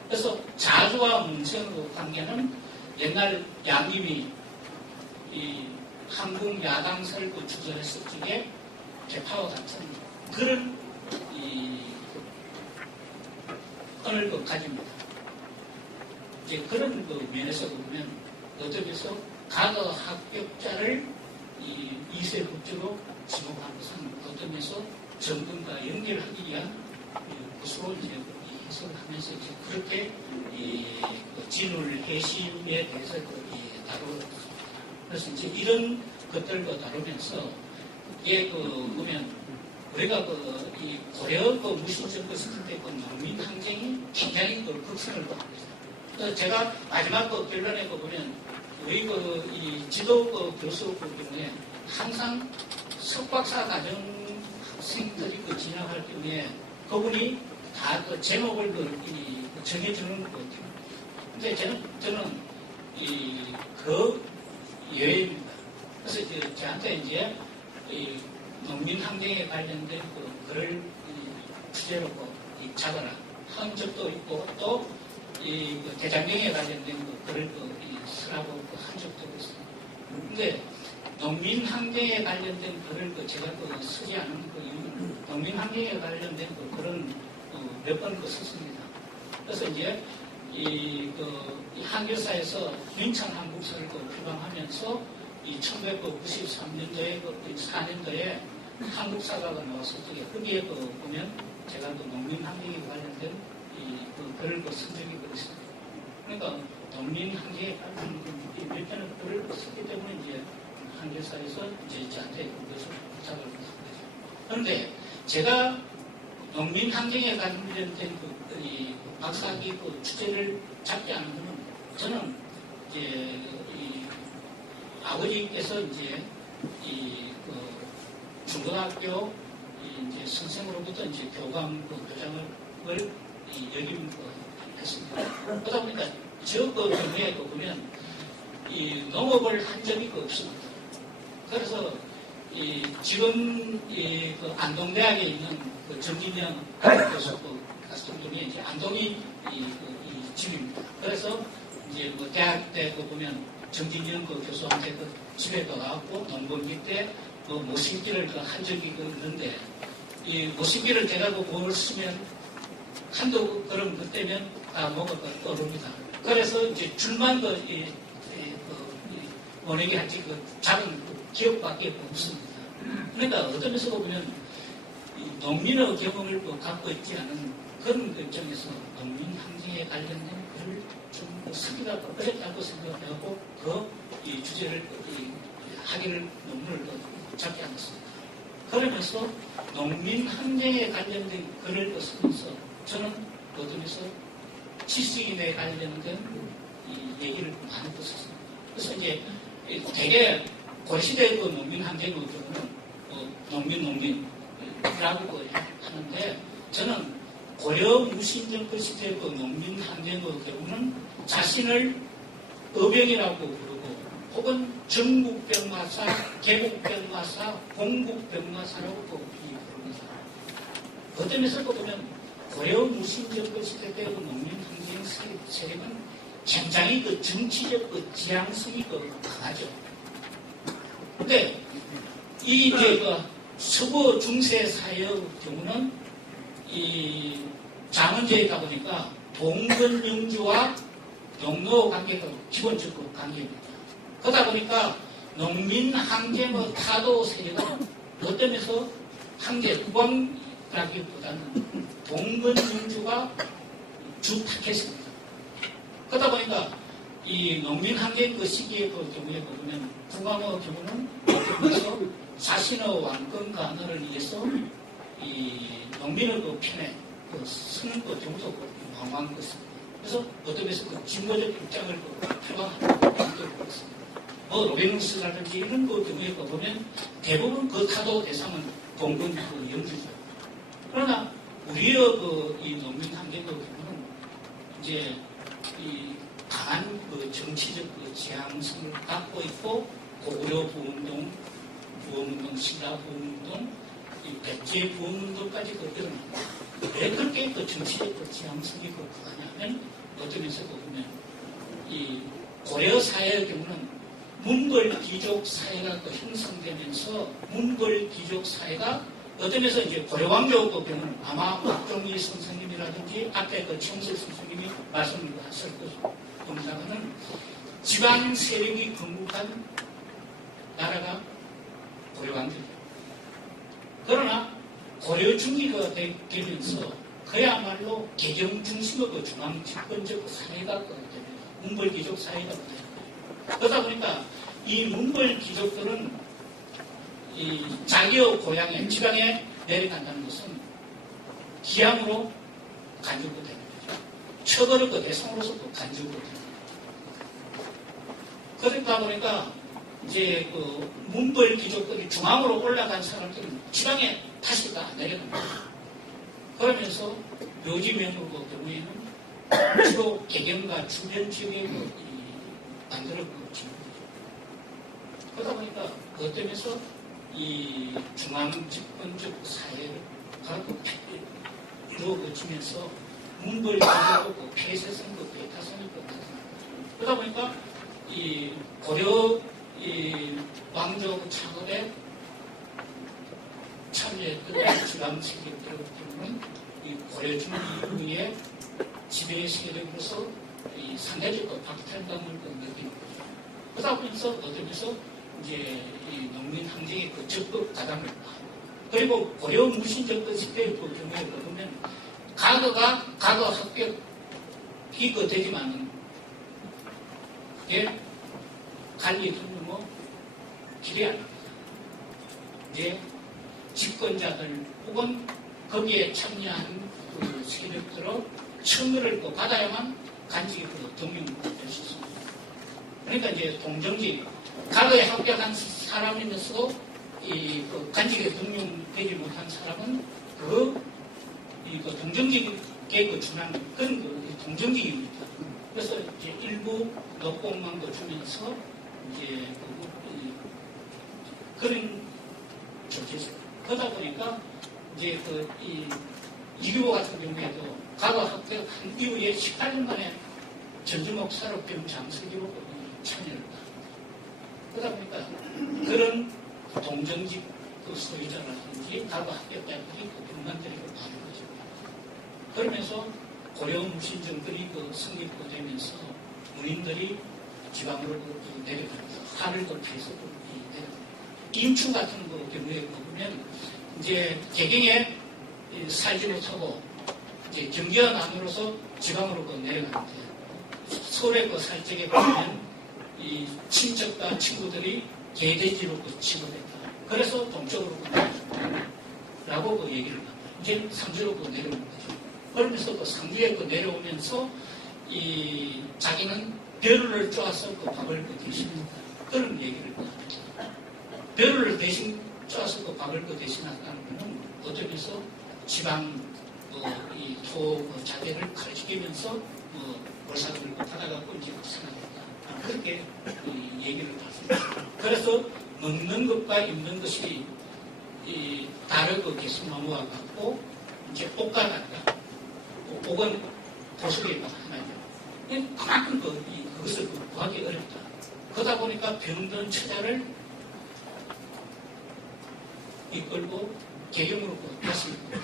그래서 자주와 문생의 관계는 옛날 양림이 이 한국 야당설 그 주전했을 적에 개파와 같은 그런 이 언을 그 가집니다. 이제 그런 그 면에서 보면 어떻게서 과거 합격자를 이 이세 국제로 지목하는 것은 어떤 면에서 정권과 연결하기 위한 것으로 이제 해석을 하면서 이제 그렇게 이 진울 해심에 대해서 다루고 그래서 이제 이런 것들과 다루면서 이게 보면 우리가 이 고려 무신정권 시대 때 농민 항쟁이 굉장히 극성을 합니다. 제가 마지막 결론에 보면 우리 이 지도 교수 경우에 항상 석박사 과정 학생들이 진학할 경우에 그분이 다 제목을 정해주는 것 같아요. 근데 저는 그 여행입니다. 그래서 이제 저한테 이제 이 농민 항쟁에 관련된 글을 주제로 잡아라 한 적도 있고 또 이 대장경에 관련된 글을 쓰라고 한 적도 있습니다. 근데 농민 항쟁에 관련된 글을 제가 쓰지 않은 이유는 농민 항쟁에 관련된 글은 몇 번 썼습니다. 그래서 이제 이 한교사에서 인천 한국사를 표방하면서 이 1993년도에 4년도에 한국사가 나왔을 때 거기에 보면 제가 농민 항쟁에 관련된 글을 쓴 적이 있습니다. 그러니까 농민 항쟁에 관련된 몇 편의 글을 썼기 때문에 이제 한교사에서 이제 저한테 그것을 부탁을 한 거죠. 그런데 제가 농민 항쟁에 관련된 이 박사학위 주제를 잡지 않은 것은 저는 이제 아버지께서 이제 중고등학교 이제 선생으로부터 이제 교감 교장을 역임했습니다. 그러다 보니까 저 경우에 보면 이 농업을 한 적이 없습니다. 그래서 지금 안동대학에 있는 정진영 교수 같은 분이 이제 안동이 집입니다. 그래서 이제 대학 때 보면 정진영 교수한테 집에 가갖고 농번기 때 모신기를 한 적이 있는데 이 모신기를 제가 뭘 쓰면 한두 그런 그때면 다 뭐가 떠오릅니다. 그래서 이제 줄만 원액이 한지 작은 기억밖에 없습니다. 그러니까 어떤 면에서 보면 농민의 경험을 갖고 있지 않은 그런 입장에서 농민 항쟁에 관련된 글을 좀 쓰기가 어렵다고 생각하고 이 주제를 학위를 논문을 잡지 않았습니다. 그러면서 농민 항쟁에 관련된 글을 쓰면서 저는 어떤 면에서 지식인에 관련된 이 얘기를 많이 썼습니다. 그래서 이제 되게 고려시대의 농민 항쟁의 경우는 농민이라고 하는데 저는 고려 무신정권 시대의 농민 항쟁의 경우는 자신을 어병이라고 부르고 혹은 전국병마사, 개국병마사, 공국병마사라고 부릅니다. 어떤 면에서 보면 고려 무신정권 시대 때의 농민 항쟁 세력은 굉장히 그 정치적 그 지향성이 그 강하죠. 근데 이 이제 그 서구 중세 사회의 경우는 이 장원제에 있다 보니까 봉건영주와 농노 관계가 기본적으로 관계입니다. 그러다 보니까 농민 항쟁의 타도 세력은 어떤 면에서 항제 후광이라기보다는 봉건영주가 주탁했습니다. 그러다 보니까 이 농민 항쟁 그 시기의 그 경우에 보면 후광의 경우는 그래서 자신의 왕권 간호를 위해서 이 농민의 그 편에 그 서는 그 경우도 방어한 것입니다. 그래서 어떤 면에서 그 진보적 입장을 표방하는 것도 있습니다. 뭐 로베누스라든지 이런 그 경우에 보면 대부분 그 타도 대상은 봉건 그 영주죠. 그러나 우리의 그 이 농민 항쟁의 경우는 이제 이 강한 그 정치적 그 지향성을 갖고 있고 고구려 부운동, 부흥운동, 신라 부흥운동, 이 백제 부흥운동까지 그 일어납니다. 왜 그렇게 그 정치적 그 지향성이 그 강하냐면 어떤 면에서 보면 이 고려 사회의 경우는 문벌 귀족 사회가 그 형성되면서 문벌 귀족 사회가 어떤 면에서 이제 고려 왕조 그 경우는 아마 박종희 선생님이라든지 앞에 그 청실 선생님이 말씀하실 겁니다만은 지방 세력이 건국한 나라가 고려 왕조죠. 그러나 고려 중기가 되면서 그야말로 개정 중심의 그 중앙 집권적 사회가 됩니다. 문벌 귀족 사회가 됩니다. 그러다 보니까 이 문벌 귀족들은 이 자기의 고향에 지방에 내려간다는 것은 기양으로 간주가 되는 거죠. 처벌을 그 대상으로서 그 간주가 됩니다. 그러다 보니까 이제 그 문벌 귀족들이 중앙으로 올라간 사람들은 지방에 다시 다 내려갑니다. 그러면서 묘지명의 그 경우에는 주로 개경과 주변 지역에 만들어 보죠. 그러다 보니까 그 점에서 이 중앙 집권적 사회를 가고 이루어지면서 문벌 귀족하고 폐쇄성 그 배타성이 나타납니다. 그러다 보니까 이 고려 이 왕조 창업에 참여했던 지방 세력들은 이 고려 중기 이후에 지배 세력으로서 이 상대적으로 박탈감을 느끼는 거죠. 그러다 보면서 어쩌면서 이제 이 농민 항쟁의 그 적극 가담을 하고 그리고 고려 무신정권 시대의 그 경우에 보면 과거 합격이 그 되지만은 그게 관리 힘으로 기대 안 합니다. 이제 집권자들 혹은 거기에 참여한 그 세력들로 청구를 또 받아야만 간직이 등용될 수 있습니다. 그러니까 이제 동정직, 과거에 합격한 사람이면서도 그 간직에 등용되지 못한 사람은 그 동정직에 그 준하는 그런 그 동정직입니다. 그래서 이제 일부 녹봉만 주면서 이제 그런 조치죠. 그러다 보니까 이제 이규보 같은 경우에도 과거 합격한 이후에 18년 만에 전주목 산업병 장서기로 참여를 합니다. 그러다 보니까 그런 동정직 소유자라든지 과거 합격자들이 병만들이 많은 거죠. 그러면서 고려 무신정들이 성립되면서 문인들이 지방으로 내려갑니다. 하늘 높이에서 내려갑니다. 임충 같은 경우에 보면 이제 개경에 살지 못하고 이제 경기와 남으로서 지방으로 내려가는데 서울에 살적에 보면 이 친척과 친구들이 개돼지로 취급했다. 그래서 동쪽으로 라고 얘기를 합니다. 이제 상주로 내려오는 거죠. 그러면서 상주에 내려오면서 이 자기는 벼루를 쪼아서 밥을 대신한다. 그런 얘기를 합니다. 벼루를 대신 쪼아서 밥을 대신한다는 것은 어쩌면서 지방 이 토 자재를 가르치면서 월사를 받아갖고 이제 생각했다. 그렇게 얘기를 했습니다. 그래서 먹는 것과 입는 것이 이 다르고 개수나무와 같고 이제 옷과 같다. 옷은 보석의 하나죠. 그만큼 그것을 구하기 어렵다. 그러다 보니까 병든 처자를 이끌고 개경으로 갔습니다.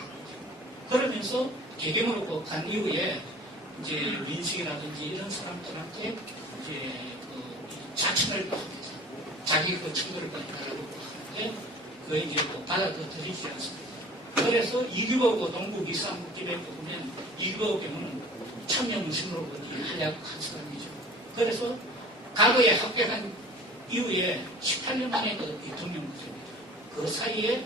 그러면서 개경으로 간 이후에 이제 민식이라든지 이런 사람들한테 이제 자청을 받습니다. 자기 청구를 받으라고 하는데 그 이제 받아들이지 않습니다. 그래서 이규보 동국 이사무길에 보면 이규보 경우는 청년무신으로 활약한 사람이죠. 그래서 과거에 합격한 이후에 18년 만에 대통령입니다. 그 사이에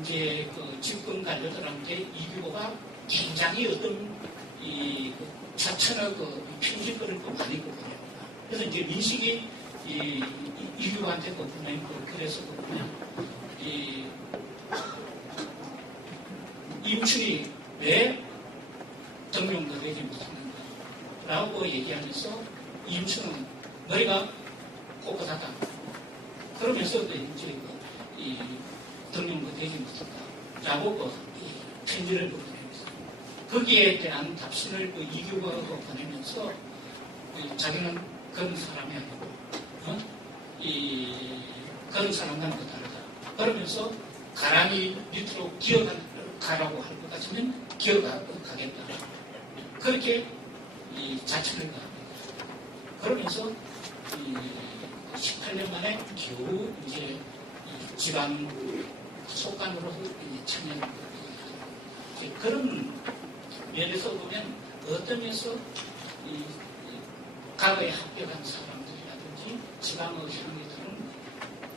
이제 집권 관료들한테 이규보가 굉장히 어떤 자천의 편집거를 많이 보냅니다. 그래서 이제 민식이 이규보한테 보낸 그래서 보면 이우춘이 왜 등용도 되지 못하는가 라고 얘기하면서 이우춘은 머리가 꼿꼿하다. 그러면서 이제 등용도 되지 못한다. 라고 편지를 보내면서 거기에 대한 답신을 이규보가 보내면서 자기는 그런 사람이 아니고 그런 사람과는 다르다. 그러면서 가랑이 밑으로 기어가라고 할 것 같으면 기어가겠다. 그렇게 자천을 가합니다. 그러면서 18년 만에 겨우 이제 지방 속간으로 참여를 그런 면에서 보면 어떤 면에서 과거에 합격한 사람들이라든지 지방의 형제들은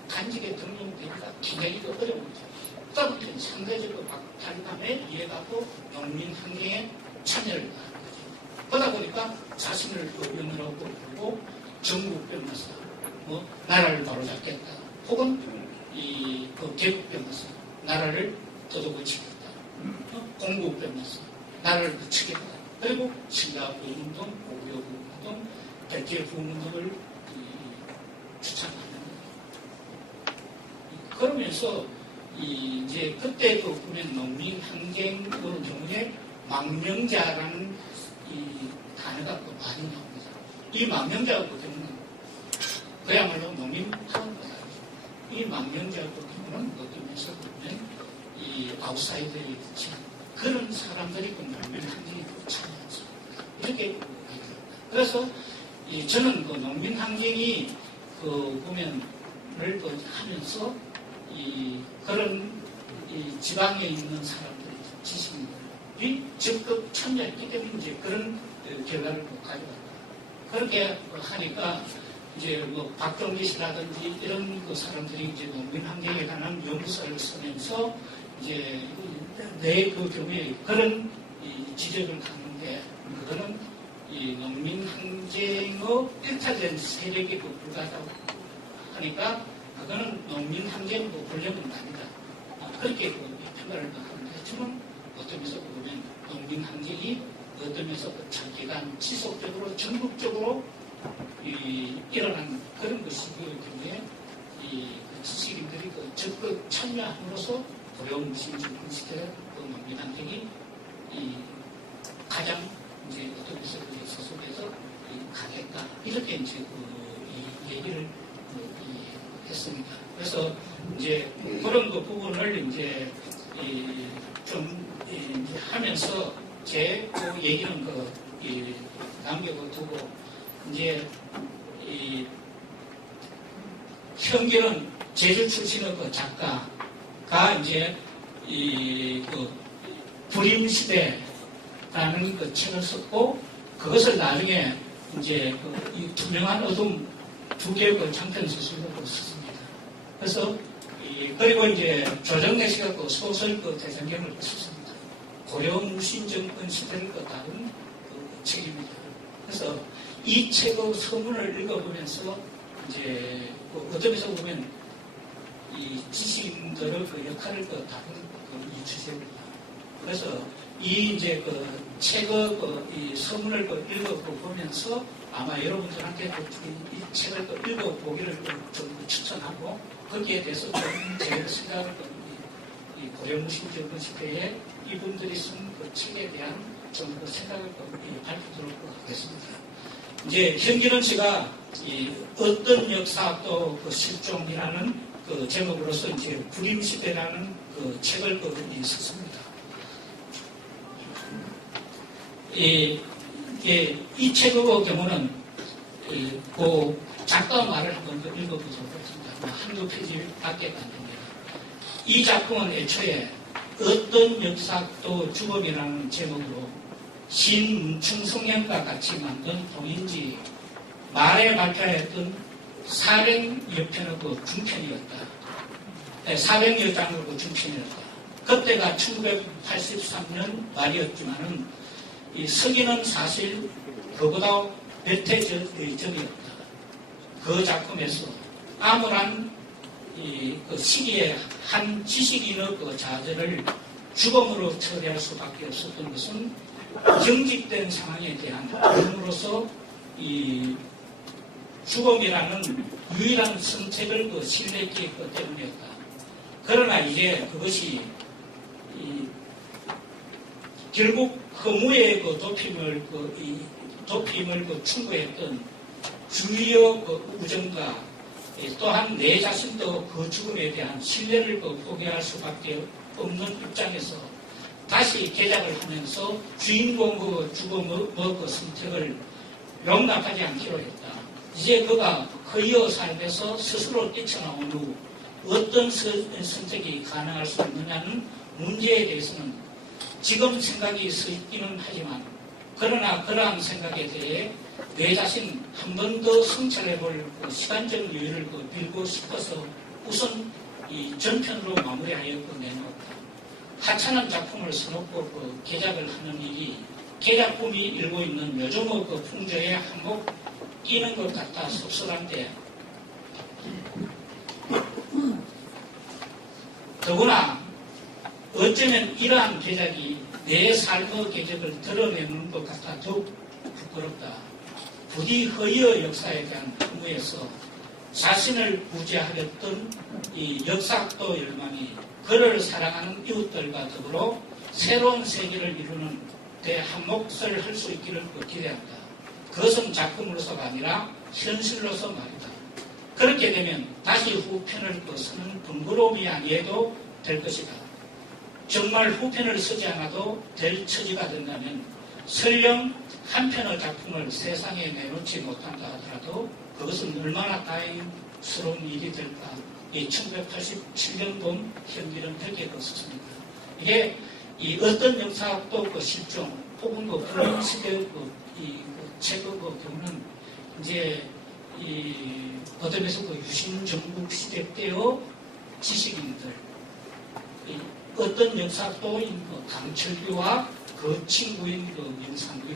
간직에 등록되기가 굉장히 어려운 거죠. 그다음에 상대적으로 박탈감에 이해가고 농민항쟁에 참여를 하는 거죠. 그러다 보니까 자신을 의원이라고 부르고 전국변호사, 나라를 바로잡겠다. 혹은 개국변호사, 나라를 도둑을치겠다. 공국변호사, 나라를 붙이겠다. 그리고 신라부운동, 고려부운동, 백제부운동을 추천하는 거예요. 그러면서 이제 그때 보면 농민항쟁 경우에 망명자라는 단어가 많이 나옵니다. 이 망명자 경우는 그야말로 농민학원보다 이 망명자 경우는 어디면서 보면 아웃사이더에 그런 사람들이 농민항쟁에 참여하죠. 이렇게 그래서 저는 농민항쟁이 보면을 하면서 그런 지방에 있는 사람들이 지식인들이 적극 참여했기 때문에 이제 그런 결과를 가져왔다. 그렇게 하니까 이제 박정기 씨라든지 이런 사람들이 이제 농민항쟁에 관한 연구서를 쓰면서 이제 내 경우에 그런 지적을 하는데 그거는 농민항쟁의 일차전 세력이 불가하다고 하니까 그거는 농민항쟁도 권력은 아니다. 그렇게 평가를 하는데 저는 어떤 면에서 보면 농민항쟁이 어떤 면에서 장기간 지속적으로 전국적으로 일어난 그런 것이기 때문에 지식인들이 적극 참여함으로써 고려운 무신주의 시대 농민항쟁이 가장 이제 어떤 면에서 소속해서 가겠다 이렇게 이제 얘기를 했습니다. 그래서 이제 그런 부분을 이제 좀 이제 하면서 제 얘기는 남겨두고 이제 현기는 제주 출신의 작가가 이제 불임시대라는 책을 썼고 그것을 나중에 이제 이 투명한 어둠 두 개의 장편 소설로 썼습니다. 그래서 그리고 이제 조정래 씨가 소설 대장경을 썼습니다. 고려 무신 정권 시대를 다룬 책입니다. 그래서 이 책의 서문을 읽어보면서 이제 어떤 면에서 보면 이 지식인들의 역할을 다룬 이 주제입니다. 그래서 이 이제 책의 이 서문을 읽어보면서 아마 여러분들한테 이 책을 읽어보기를 좀 추천하고 거기에 대해서 좀 제 생각을 이 고려무신 정권 시대에 이분들이 쓴 책에 대한 좀 생각을 밝히도록 하겠습니다. 이제 현기론 씨가 어떤 역사 또 실종이라는 제목으로서 이제 불임시대라는 책을 썼습니다. 이 책의 경우는 작가 말을 한번 읽어보도록 하겠습니다. 한두 페이지밖에 안 됩니다. 이 작품은 애초에 어떤 역사도 주범이라는 제목으로 신문충성현과 같이 만든 동인지 말에 발표했던 400여 편의 중편이었다. 400여 장의 중편이었다. 그때가 1983년 말이었지만은 이 서기는 사실 그보다 몇 해 전이었다. 그 작품에서 암울한 그 시기에 한 지식인의 자절을 죽음으로 처리할 수밖에 없었던 것은 경직된 상황에 대한 대응으로서 이 죽음이라는 유일한 선택을 신뢰했기 때문이었다. 그러나 이제 그것이 결국 허무의 도핌을 충고했던 주의의 우정과 또한 내 자신도 그 죽음에 대한 신뢰를 포기할 수밖에 없는 입장에서 다시 개작을 하면서 주인공의 죽음의 선택을 용납하지 않기로 했다. 이제 그가 허이의 삶에서 스스로 뛰쳐나온 후 어떤 선택이 가능할 수 있느냐는 문제에 대해서는 지금 생각이 서 있기는 하지만 그러나 그러한 생각에 대해 내 자신 한 번 더 성찰해볼 시간적 여유를 빌고 싶어서 우선 이 전편으로 마무리하여 내놓았다. 하찮은 작품을 써놓고 개작을 하는 일이 개작품이 일고 있는 요즘의 풍조에 한몫 끼는 것 같아 섭섭한데 더구나 어쩌면 이러한 개작이 내 삶의 궤적을 드러내는 것 같아 더욱 부끄럽다. 부디 허위의 역사에 대한 허무에서 자신을 구제하였던 이 역사학도 열망이 그를 사랑하는 이웃들과 더불어 새로운 세계를 이루는 데 한 몫을 할 수 있기를 기대한다. 그것은 작품으로서가 아니라 현실로서 말이다. 그렇게 되면 다시 후편을 쓰는 번거로움이 아니어도 될 것이다. 정말 후편을 쓰지 않아도 될 처지가 된다면 설령 한 편의 작품을 세상에 내놓지 못한다 하더라도 그것은 얼마나 다행스러운 일이 될까. 이 1987년도 현기론 벽에 썼습니다. 이게 이 어떤 역사학도 실종 혹은 그런 시대의 책의 경우는 이제 어떤 유신정국 시대 때의 지식인들 어떤 역사학도인 강철규와 그 친구인 윤상규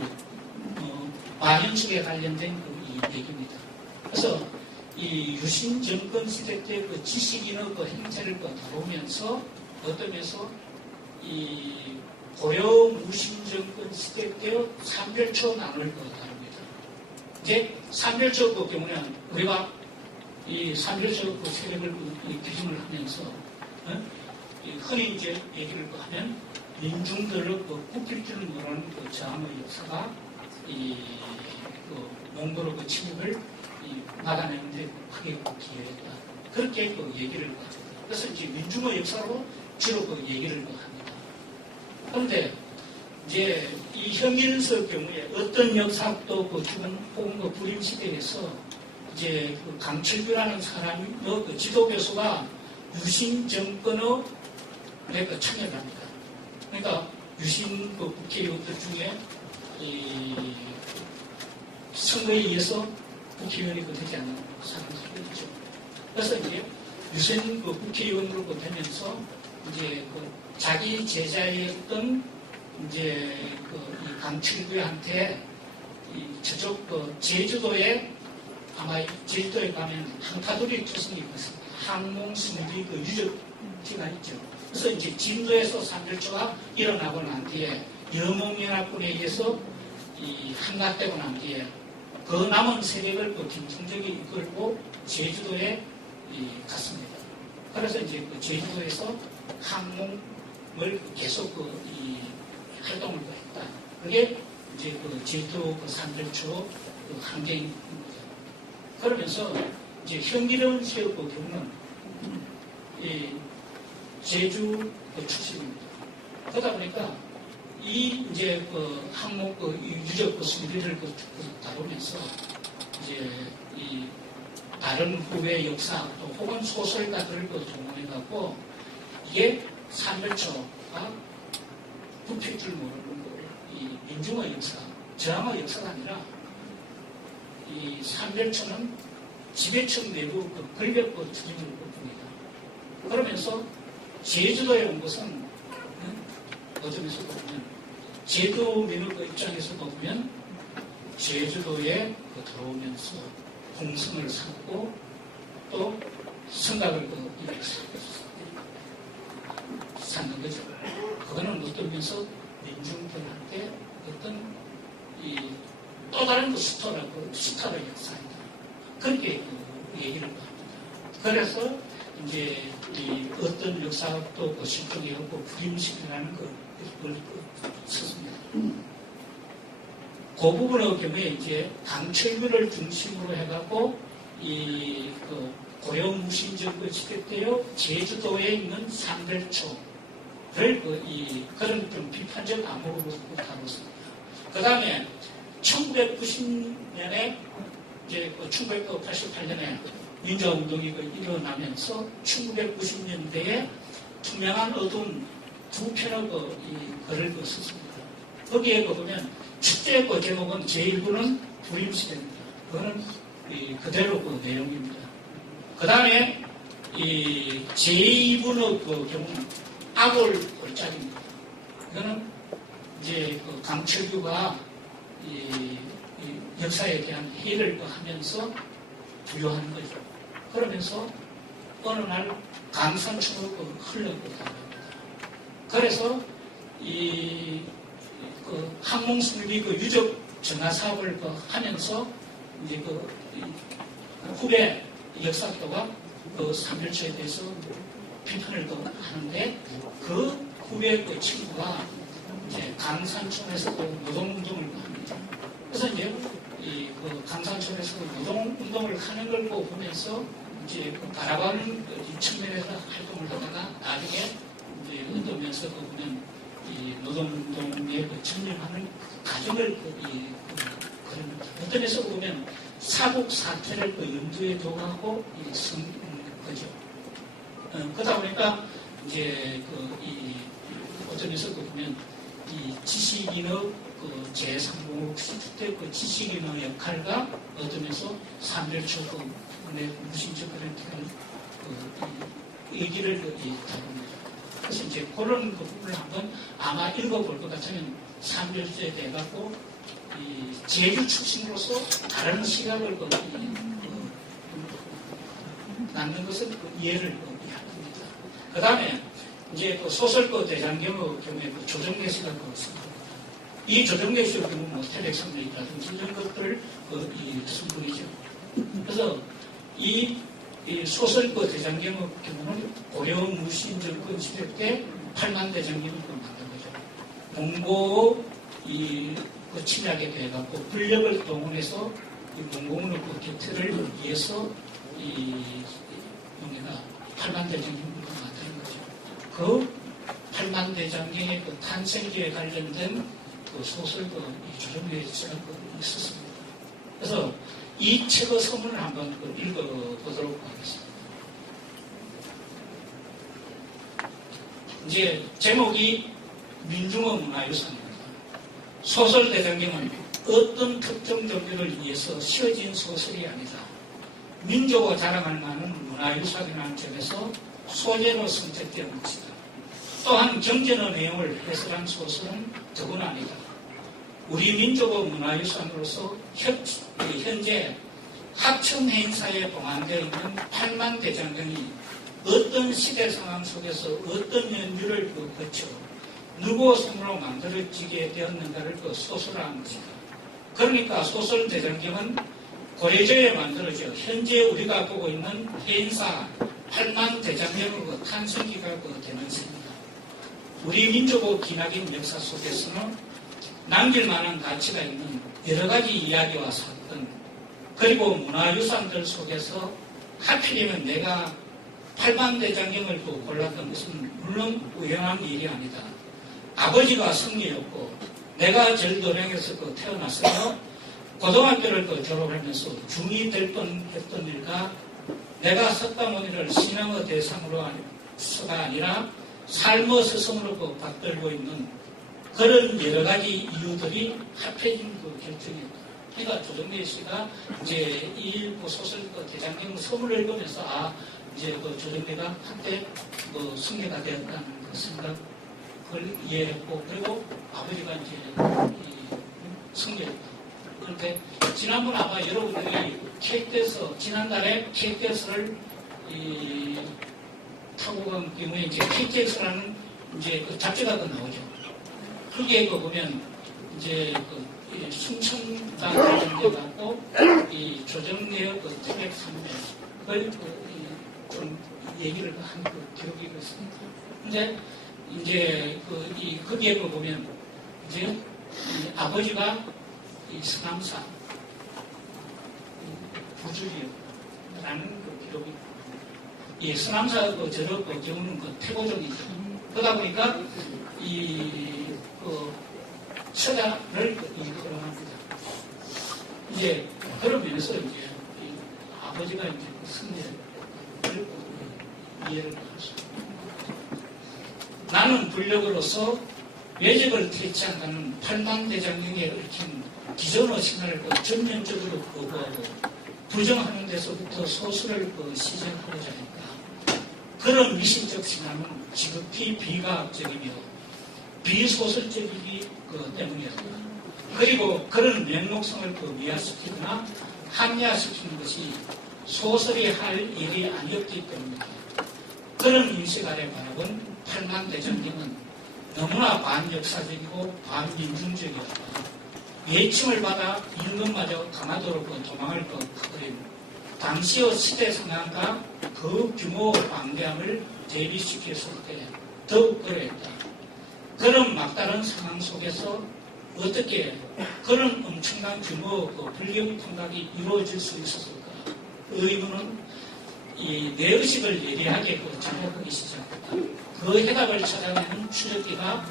만현숙에 관련된 이 얘기입니다. 그래서 이 유신 정권 시대 때 지식인의 행태를 다루면서 어떤 면에서 이 고려 무신 정권 시대 때의 삼별초 난을 다룹니다. 이제 삼별초 경우는 우리가 이 삼별초 세력을 규정을 하면서 흔히 이제 얘기를 하면 민중들의 굽힐 줄 모르는 저항의 역사가 몽골의 침입을 막아내는데 크게 기여했다. 그렇게 얘기를 합니다. 그래서 이제 민중의 역사로 주로 얘기를 합니다. 그런데 이제 이 현민서 경우에 어떤 역사도 죽은 혹은 불임 시대에서 이제 강철규라는 사람이 지도교수가 유신 정권의 참여를 합니다. 그러니까 유신 국회의원들 중에 선거에 의해서 국회의원이 되지 않는 사람들이 있죠. 그래서 이제 유신 국회의원으로 되면서 이제 자기 제자였던 이제 이 강철규한테 저쪽 제주도에 아마 제주도에 가면 한타돌이 투성이 있습니다. 항몽신비 유적지가 있죠. 그래서 이제 진도에서 삼별초가 일어나고 난 뒤에 여몽연합군에 의해서 한갓되고 난 뒤에 그 남은 세력을 김충적이 이끌고 제주도에 갔습니다. 그래서 이제 제주도에서 항몽을 계속 활동을 했다. 그게 이제 그 제주도 그 산들초 그 환경입니다. 그러면서 이제 현기령 체육부 경우는 이 제주 그 출신입니다. 그러다 보니까 이 이제 그 항목 그 유적 그 순비를 그 다루면서 이제 이 다른 후배 역사 또 혹은 소설가들을 그 동원해갖고 이게 산별초가 굽힐 줄 모르는 이 민중의 역사, 저항의 역사가 아니라 이 산별초는 지배층 내부 그 권력 그 투쟁을 봅니다. 그러면서 제주도에 온 것은 어떤 면에서 보면 제도민의 그 입장에서 보면 제주도에 그 들어오면서 공성을 삼고 또 생각을 쌓는 거죠. 그거는 어떤 면에서 민중들한테 어떤 이 또 다른 그 스타의 역사이다. 그렇게 그 얘기를 합니다. 그래서 이제 이 어떤 역사도 그 실종이었고 부림식이라는 걸 썼습니다. 그 부분의 경우에 이제 강철규를 중심으로 해갖고 이 그 고용무신정부 집획되어 제주도에 있는 산별초를 그런 좀 비판적 암호로 다뤘습니다. 그 다음에 1990년에 이제 1988년에 민주화운동이 일어나면서 1990년대에 투명한 어두운 두 편의 글을 썼습니다. 거기에 보면 첫째 제목은 제1부는 불임시대입니다. 그거는 그대로 그 내용입니다. 그 다음에 제2부의 경우는 악을 골짜기입니다. 이거는 이제 그 강철규가 이 역사에 대한 회의를 하면서 부여하는 거죠. 그러면서 어느 날 강산초로 흘러갑니다. 그래서 그 항공순비 그 유적 정화 사업을 하면서 이제 후배 역사교가 그 산별초에 대해서 비판을 하는데 그 후배 그 친구가 이제 강산촌에서 노동운동을 합니다. 그래서 이제 그 강산촌에서 노동운동을 하는 걸 보면서 이제 그 바라보는 측면에서 활동을 하다가 나중에 이제 얻으면서 보면 이 노동운동에 전념하는 과정을 그런 어떤 면에서 보면 사국 사태를 염두에 두고 쓴 거죠. 그러다 보니까 이제 어떤 면에서 보면 이 지식인의 제3공국 시대 때 지식인의 역할과 어떤 면에서 산별초의 무신적 그런 얘기를 다룹니다. 그래서 이제 그런 부분을 한번 아마 읽어볼 것 같으면 산별초에 대해 갖고 제주 출신으로서 다른 시각을 낳는 것은 이해를 합니다. 그 다음에 이제 소설 대장경의 경우에 조정래씨가 있습니다. 이 조정래씨의 경우는 태백산맥이라든지 이런 것들을 쓴 분이죠. 그래서 이 소설 대장경의 경우는 고려 무신 정권 시대 때 팔만대장경을 만든 거죠. 몽고의 침략에 대해 갖고 권력을 동원해서 몽고의 격퇴를 위해서 우리가 팔만대장경을 만드는 거죠. 그 팔만대장경의 탄생기에 관련된 소설 조정래 씨가 있었습니다. 그래서 이 책의 서문을 한번 읽어보도록 하겠습니다. 이제 제목이 민중의 문화유산입니다. 소설 대장경은 어떤 특정 종교를 위해서 쓰여진 소설이 아니다. 민족을 자랑할 만한 문화유산이라는 점에서 소재로 선택된 것이다. 또한 경전의 내용을 해설한 소설은 더구나 아니다. 우리 민족의 문화유산으로서 현재 합천 행사에 봉안되어 있는 8만 대장경이 어떤 시대 상황 속에서 어떤 연주를 거쳐 누구의 손으로 만들어지게 되었는가를 소설화한 것이다. 그러니까 소설 대장경은 고려제에 만들어져 현재 우리가 보고 있는 행사 8만 대장경의 탄생기가 되는 것입니다. 우리 민족의 기나긴 역사 속에서는 남길 만한 가치가 있는 여러 가지 이야기와 사건, 그리고 문화유산들 속에서 하필이면 내가 팔만대장경을 골랐던 것은 물론 우연한 일이 아니다. 아버지가 성리였고 내가 절도령에서 태어났으며 고등학교를 졸업하면서 중2 될 뻔했던 일과 내가 석가모니를 신앙의 대상으로가 아니라 삶의 스승으로 받들고 있는 그런 여러 가지 이유들이 합해진 결정이었다. 그러니까 조정래 씨가 이제 이 소설 대장경 서문을 읽으면서 이제 조정래가 한때 승리가 되었다는 생각을 이해했고, 그리고 아버지가 이제 승리했다. 그런데 지난번 아마 여러분들이 지난달에 KTX를 타고 간 경우에 이제 KTX라는 이제 잡지가 나오죠. 거기에 보면 이제 순천당에 갖고 이 조정래의 태백 산맥을 좀 얘기를 한 기록이 있습니다. 근데 이제 거기에 보면 이제 아버지가 이 서남사 부주리라는 기록이, 이 서남사 저런 경우는 태고종이죠. 그러다 보니까 처자를 거론합니다. 이제 그런 면에서 이제 아버지가 이제 승리를 이해를 할 수 있습니다. 나는 불력으로서 외적을 퇴치한다는 팔만대장경에 얽힌 기존의 신화를 전면적으로 거부하고 부정하는 데서부터 소설을 시작하고자 했다. 그런 미신적 신화는 지극히 비과학적이며 비소설적이기 때문이었다. 그리고 그런 면목성을 미화시키거나 합리화시키는 것이 소설이 할 일이 아니었기 때문이다. 그런 인식 아래 바라본 팔만대장경은 너무나 반역사적이고 반민중적이었다. 예침을 받아 임금마저 강화도로 도망을 가버린 당시의 시대 상황과 그 규모의 방대함을 대비시켰을 때 더욱 그러했다. 그런 막다른 상황 속에서 어떻게 그런 엄청난 규모의 불경 통각이 이루어질 수 있었을까? 의문은 내 의식을 예리하게 작용하기 시작했다. 그 해답을 찾아내는 추적기가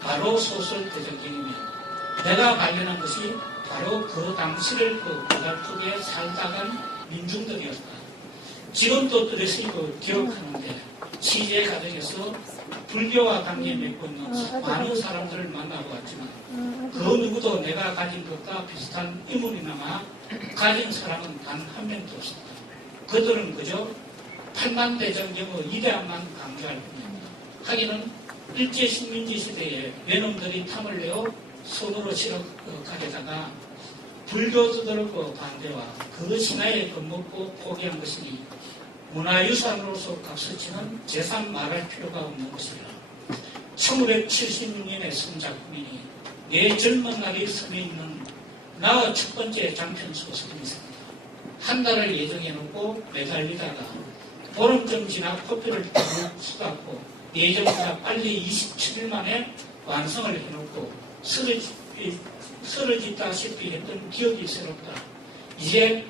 바로 소설 대장경이며 내가 발견한 것이 바로 그 당시를 고달프게 살다간 민중들이었다. 지금도 그것을 기억하는데 취재 과정에서 불교와 관계 맺고 있는 많은 사람들을 만나고 왔지만 그 누구도 내가 가진 것과 비슷한 인물이나마 가진 사람은 단 한 명도 없었다. 그들은 그저 팔만대장경의 위대함만 강조할 뿐입니다. 하기는 일제식민지 시대에 외놈들이 탐을 내어 손으로 실어 가게다가 불교도들의 반대와 그 신화에 겁먹고 포기한 것이니 문화유산으로서 값어치는 재산 말할 필요가 없는 것이라. 1976년에 쓴 작품이니 내 젊은 날이 섬에 있는 나의 첫 번째 장편 소설입니다. 한 달을 예정해놓고 매달리다가 보름쯤 지나 커피를 푹 쏟았고 예정보다 빨리 27일 만에 완성을 해놓고 쓰러지다시피 했던 기억이 새롭다. 이제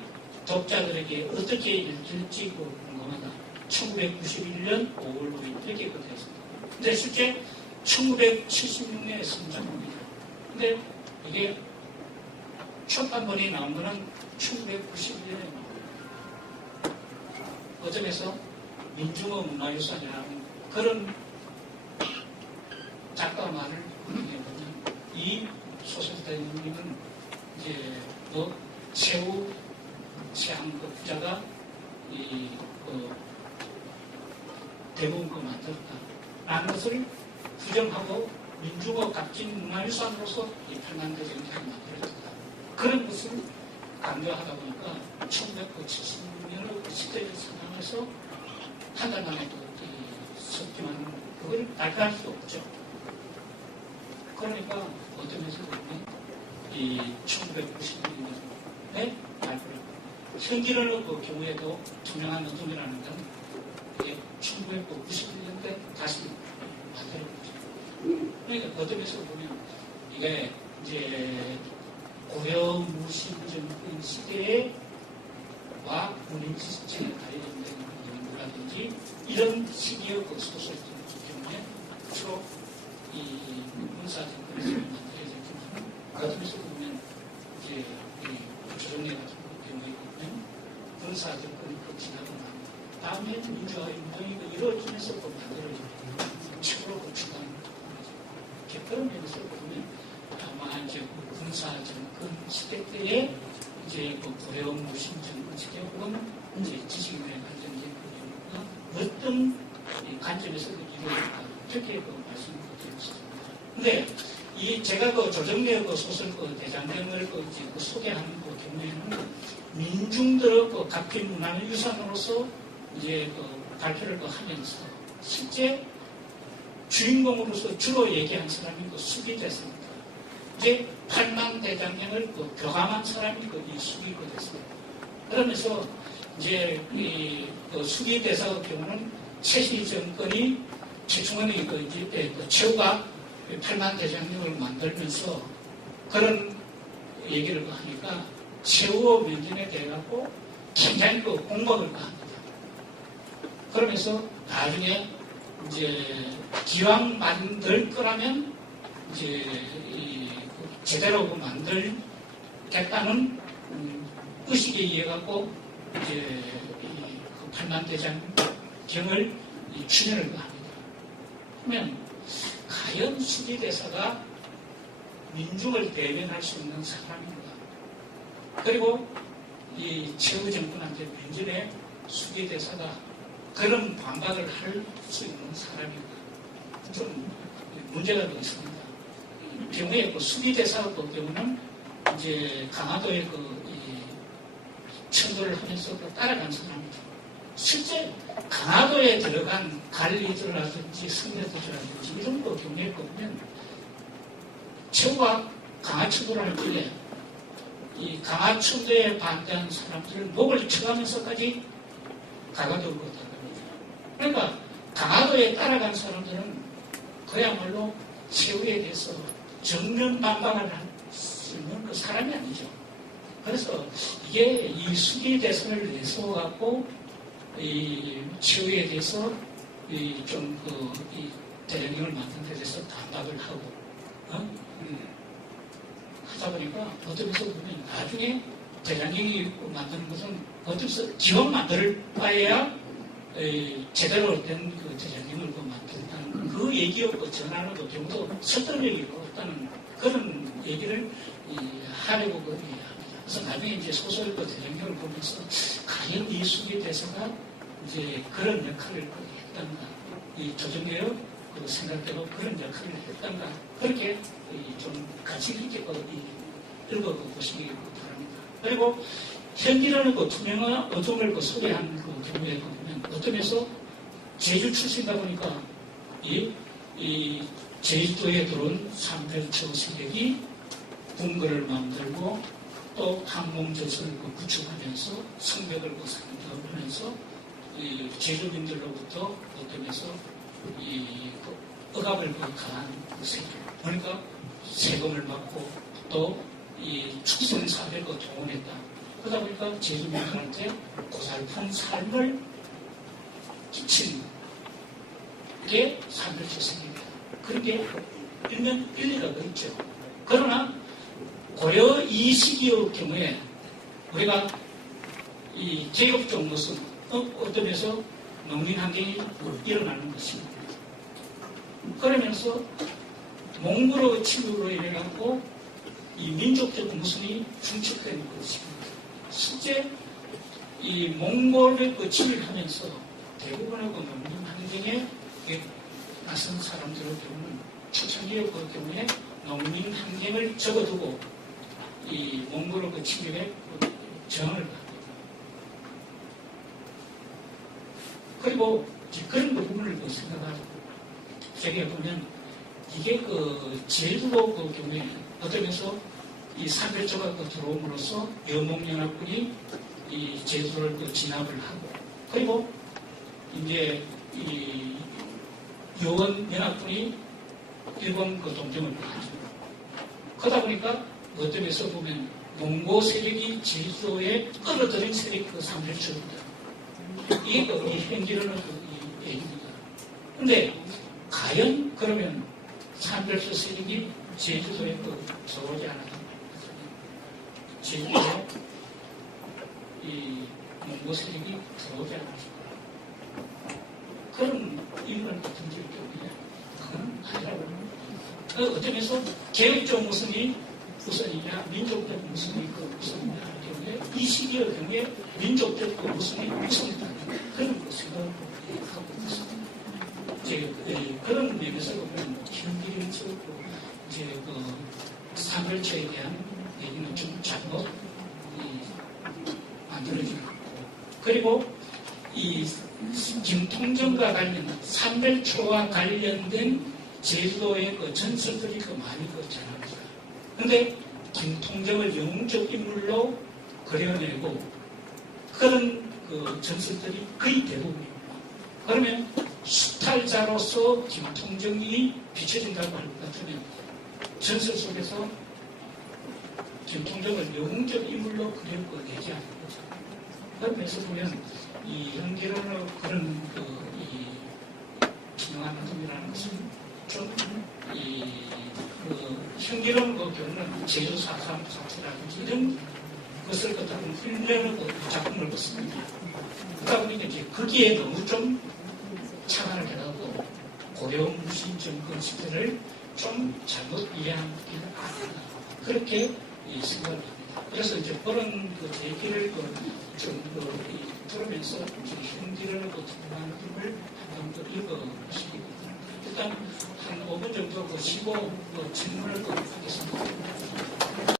독자들에게 어떻게 읽힐지 궁금하다. 1991년 5월 5일 이렇게 됐습니다. 근데 실제 1976년에 쓴 작품입니다. 근데 이게 첫 단번이 나온 거는 1991년에 나옵니다. 어점에서 민중의 문화유산이라는 그런 작가 말을 보면 이 소설대님은 이제 최후 최한국자가 대부분 만들었다라는 것을 부정하고 민중의 값진 문화유산으로서 이 팔만대장경을 만들었다. 그런 것을 강조하다 보니까 1970년의 시대의 상황에서 한 달 만에 썼지만 그걸 날아갈 수 없죠. 그러니까 어떤 면에서 보면 이 1991년에 발표를 현기를 경우에도 투명한 노동이라는 건 1991년대 다시 만들어보죠. 그러니까 어떤 면에서 보면 이게 이제 고려 무신정권 시대와 문인 지식층에 관련된 연구라든지 이런 시기의 그 소설들 때문에 주로 이 문사정권에서 만들어진 경우는 아점에서 보면 이제 조정래 같은 경우에 보면 군사정권이 지나고 난 다음에 민주화 운동이 이루어지면서 만들어진 최고로 중요한 그런 면에서 보면 아마 이제 군사정권 시대 때에 이제 고려 무신정권 시대 혹은 이제 지식인에 관련된 어떤 관점에서 이루어질까 그렇게 말씀드렸습니다. 근데 이 제가 조정래 소설 대장경을 소개하는 경우에는 민중들의 각종 문화의 유산으로서 이제 발표를 하면서 실제 주인공으로서 주로 얘기한 사람이 수기대사입니다. 이제 팔만대장경을 교감한 사람이 이 수기대사입니다. 그러면서 이제 이 수기대사 같은 경우는 최씨 정권이 최충원이 최후가 팔만대장경을 만들면서 그런 얘기를 하니까 최후 면전에 대해갖고 굉장히 공격을 합니다. 그러면서 나중에 이제 기왕 만들 거라면 이제 제대로 만들겠다는 의식에 의해 갖고 이제 팔만대장경을 추진을 합니다. 그러면 과연 수기대사가 민중을 대변할 수 있는 사람인가? 그리고 이 최후 정권한테 면전에 수기대사가 그런 반박을 할 수 있는 사람인가? 좀 문제가 있습니다. 경우에 수기대사 같은 경우는 이제 강화도에 천도를 하면서 따라간 사람이죠. 실제 강화도에 들어간 관리들이라든지 선배들이라든지 이런 거 경우에 보면 최후가 강화천도를 할 때에 이 강화천도에 반대하는 사람들을 목을 쳐가면서까지 강화도를 걷다. 그러니까 강화도에 따라간 사람들은 그야말로 최후에 대해서 정면 반박을 할 수 있는 그 사람이 아니죠. 그래서 이게 이 수기대선을 내세워갖고 이 최후에 대해서 이 대장경을 만든 데 대해서 반박을 하고 하다 보니까 어떤 면에서 보면 나중에 대장경이 만드는 것은 어떤 면에서 기왕 만들 바에야 제대로 된 대장경을 만든다는 그 얘기였고 전하는 경우도 설득력이 없다는 그런 얘기를 하려고 합니다. 그래서 나중에 이제 소설 대장경을 보면서 과연 이 수기대사가 이제 그런 역할을 했던가, 이 조정래의 생각대로 그런 역할을 했던가, 그렇게 좀 가치 있게 읽어보시기 바랍니다. 그리고 현기라는 투명한 어둠을 소개한 경우에 보면 어떤 면에서 제주 출신이다 보니까 이 제주도에 들어온 삼별초 세력이 궁궐을 만들고 또 항공조선을 구축하면서 성벽을 상대하면서 이 제주민들로부터 어떤 면에서 억압을 가한 세력, 그러니까 세금을 받고 또 이 축성사를 동원했다. 그러다 보니까 제주민들한테 고달픈 삶을 끼친 게 삼별초선입니다. 그런 게 일면 일리가 있죠. 그러나 고려 이 시기의 경우에 우리가 이 계급적 모습 어떤 면에서 농민 환경이 일어나는 것입니다. 그러면서 몽골의 침입으로 인해 갖고 이 민족적 모습이 중첩되는 것입니다. 실제 이 몽골을 침입하면서 대부분의 농민 환경에 나선 사람들의 경우는 초창기의 경우에 농민 환경을 접어두고 이 몽골의 침입에 저항을 합니다. 그리고 그런 부분을 생각하고 저게 보면 이게 제주도 경우에 어떤 면에서 이 삼별초가 들어옴으로써 여몽연합군이 이 제주도를 진압을 하고 그리고 이제 이 요원연합군이 일본 동정을 하죠. 그러다 보니까 어떤 면에서 보면 몽고 세력이 제주도에 끌어들인 세력이 그 삼별초입니다. 이게 그 현기로는 그 얘기입니다. 근데 과연 그러면 삼별초 세력이 제주도에 그 들어오지 않았단 말이에요. 제주도에 이 몽고 세력이 들어오지 않았을까? 그런 인물 같은 적이 없냐? 그건 아니라고 합니다. 어떤 면에서 개혁적 모습이 우선이냐, 민족적 모습이 그 우선이냐 하기 때문에 이 시기의 경우에 민족적 그 모습이 우선이다. 그런 것을 하고 있습니다. 그런 면에서 보면 현기에서 이제 그 삼별초에 대한 얘기는 좀 잘못 만들어지고 그리고 이 김통정과 관련 삼별초와 관련된 제주도의 그 전설들이 그 많이 그 전합니다. 근데 김통정을 영웅적 인물로 그려내고 그런 그 전설들이 거의 대부분입니다. 그러면 수탈자로서 김통정이 비춰진다고 할 것 같으면 전설 속에서 김통정을 영웅적 인물로 그려내지 않는 거죠. 그런 면에서 보면 이 현기로는 그런 이 기능한 흐름이라는 것은 좀 현기로는 그 경우는 제주 4.3 사태라든지 이런 것을 갖다가 훈련을 작품을 받습니다. 그러다 보니까 이제 거기에 너무 좀 착안을 해가고 고려운 무신 정권 시대를 좀 잘못 이해한 아닌가 그렇게 생각을 합니다. 그래서 이제 그런 그 얘기를 좀 들으면서 현기로는 그 중요한 힘을 한번 더 읽어보시기 바랍니다. 일단 한 5분 정도 그 15 질문을 하겠습니다.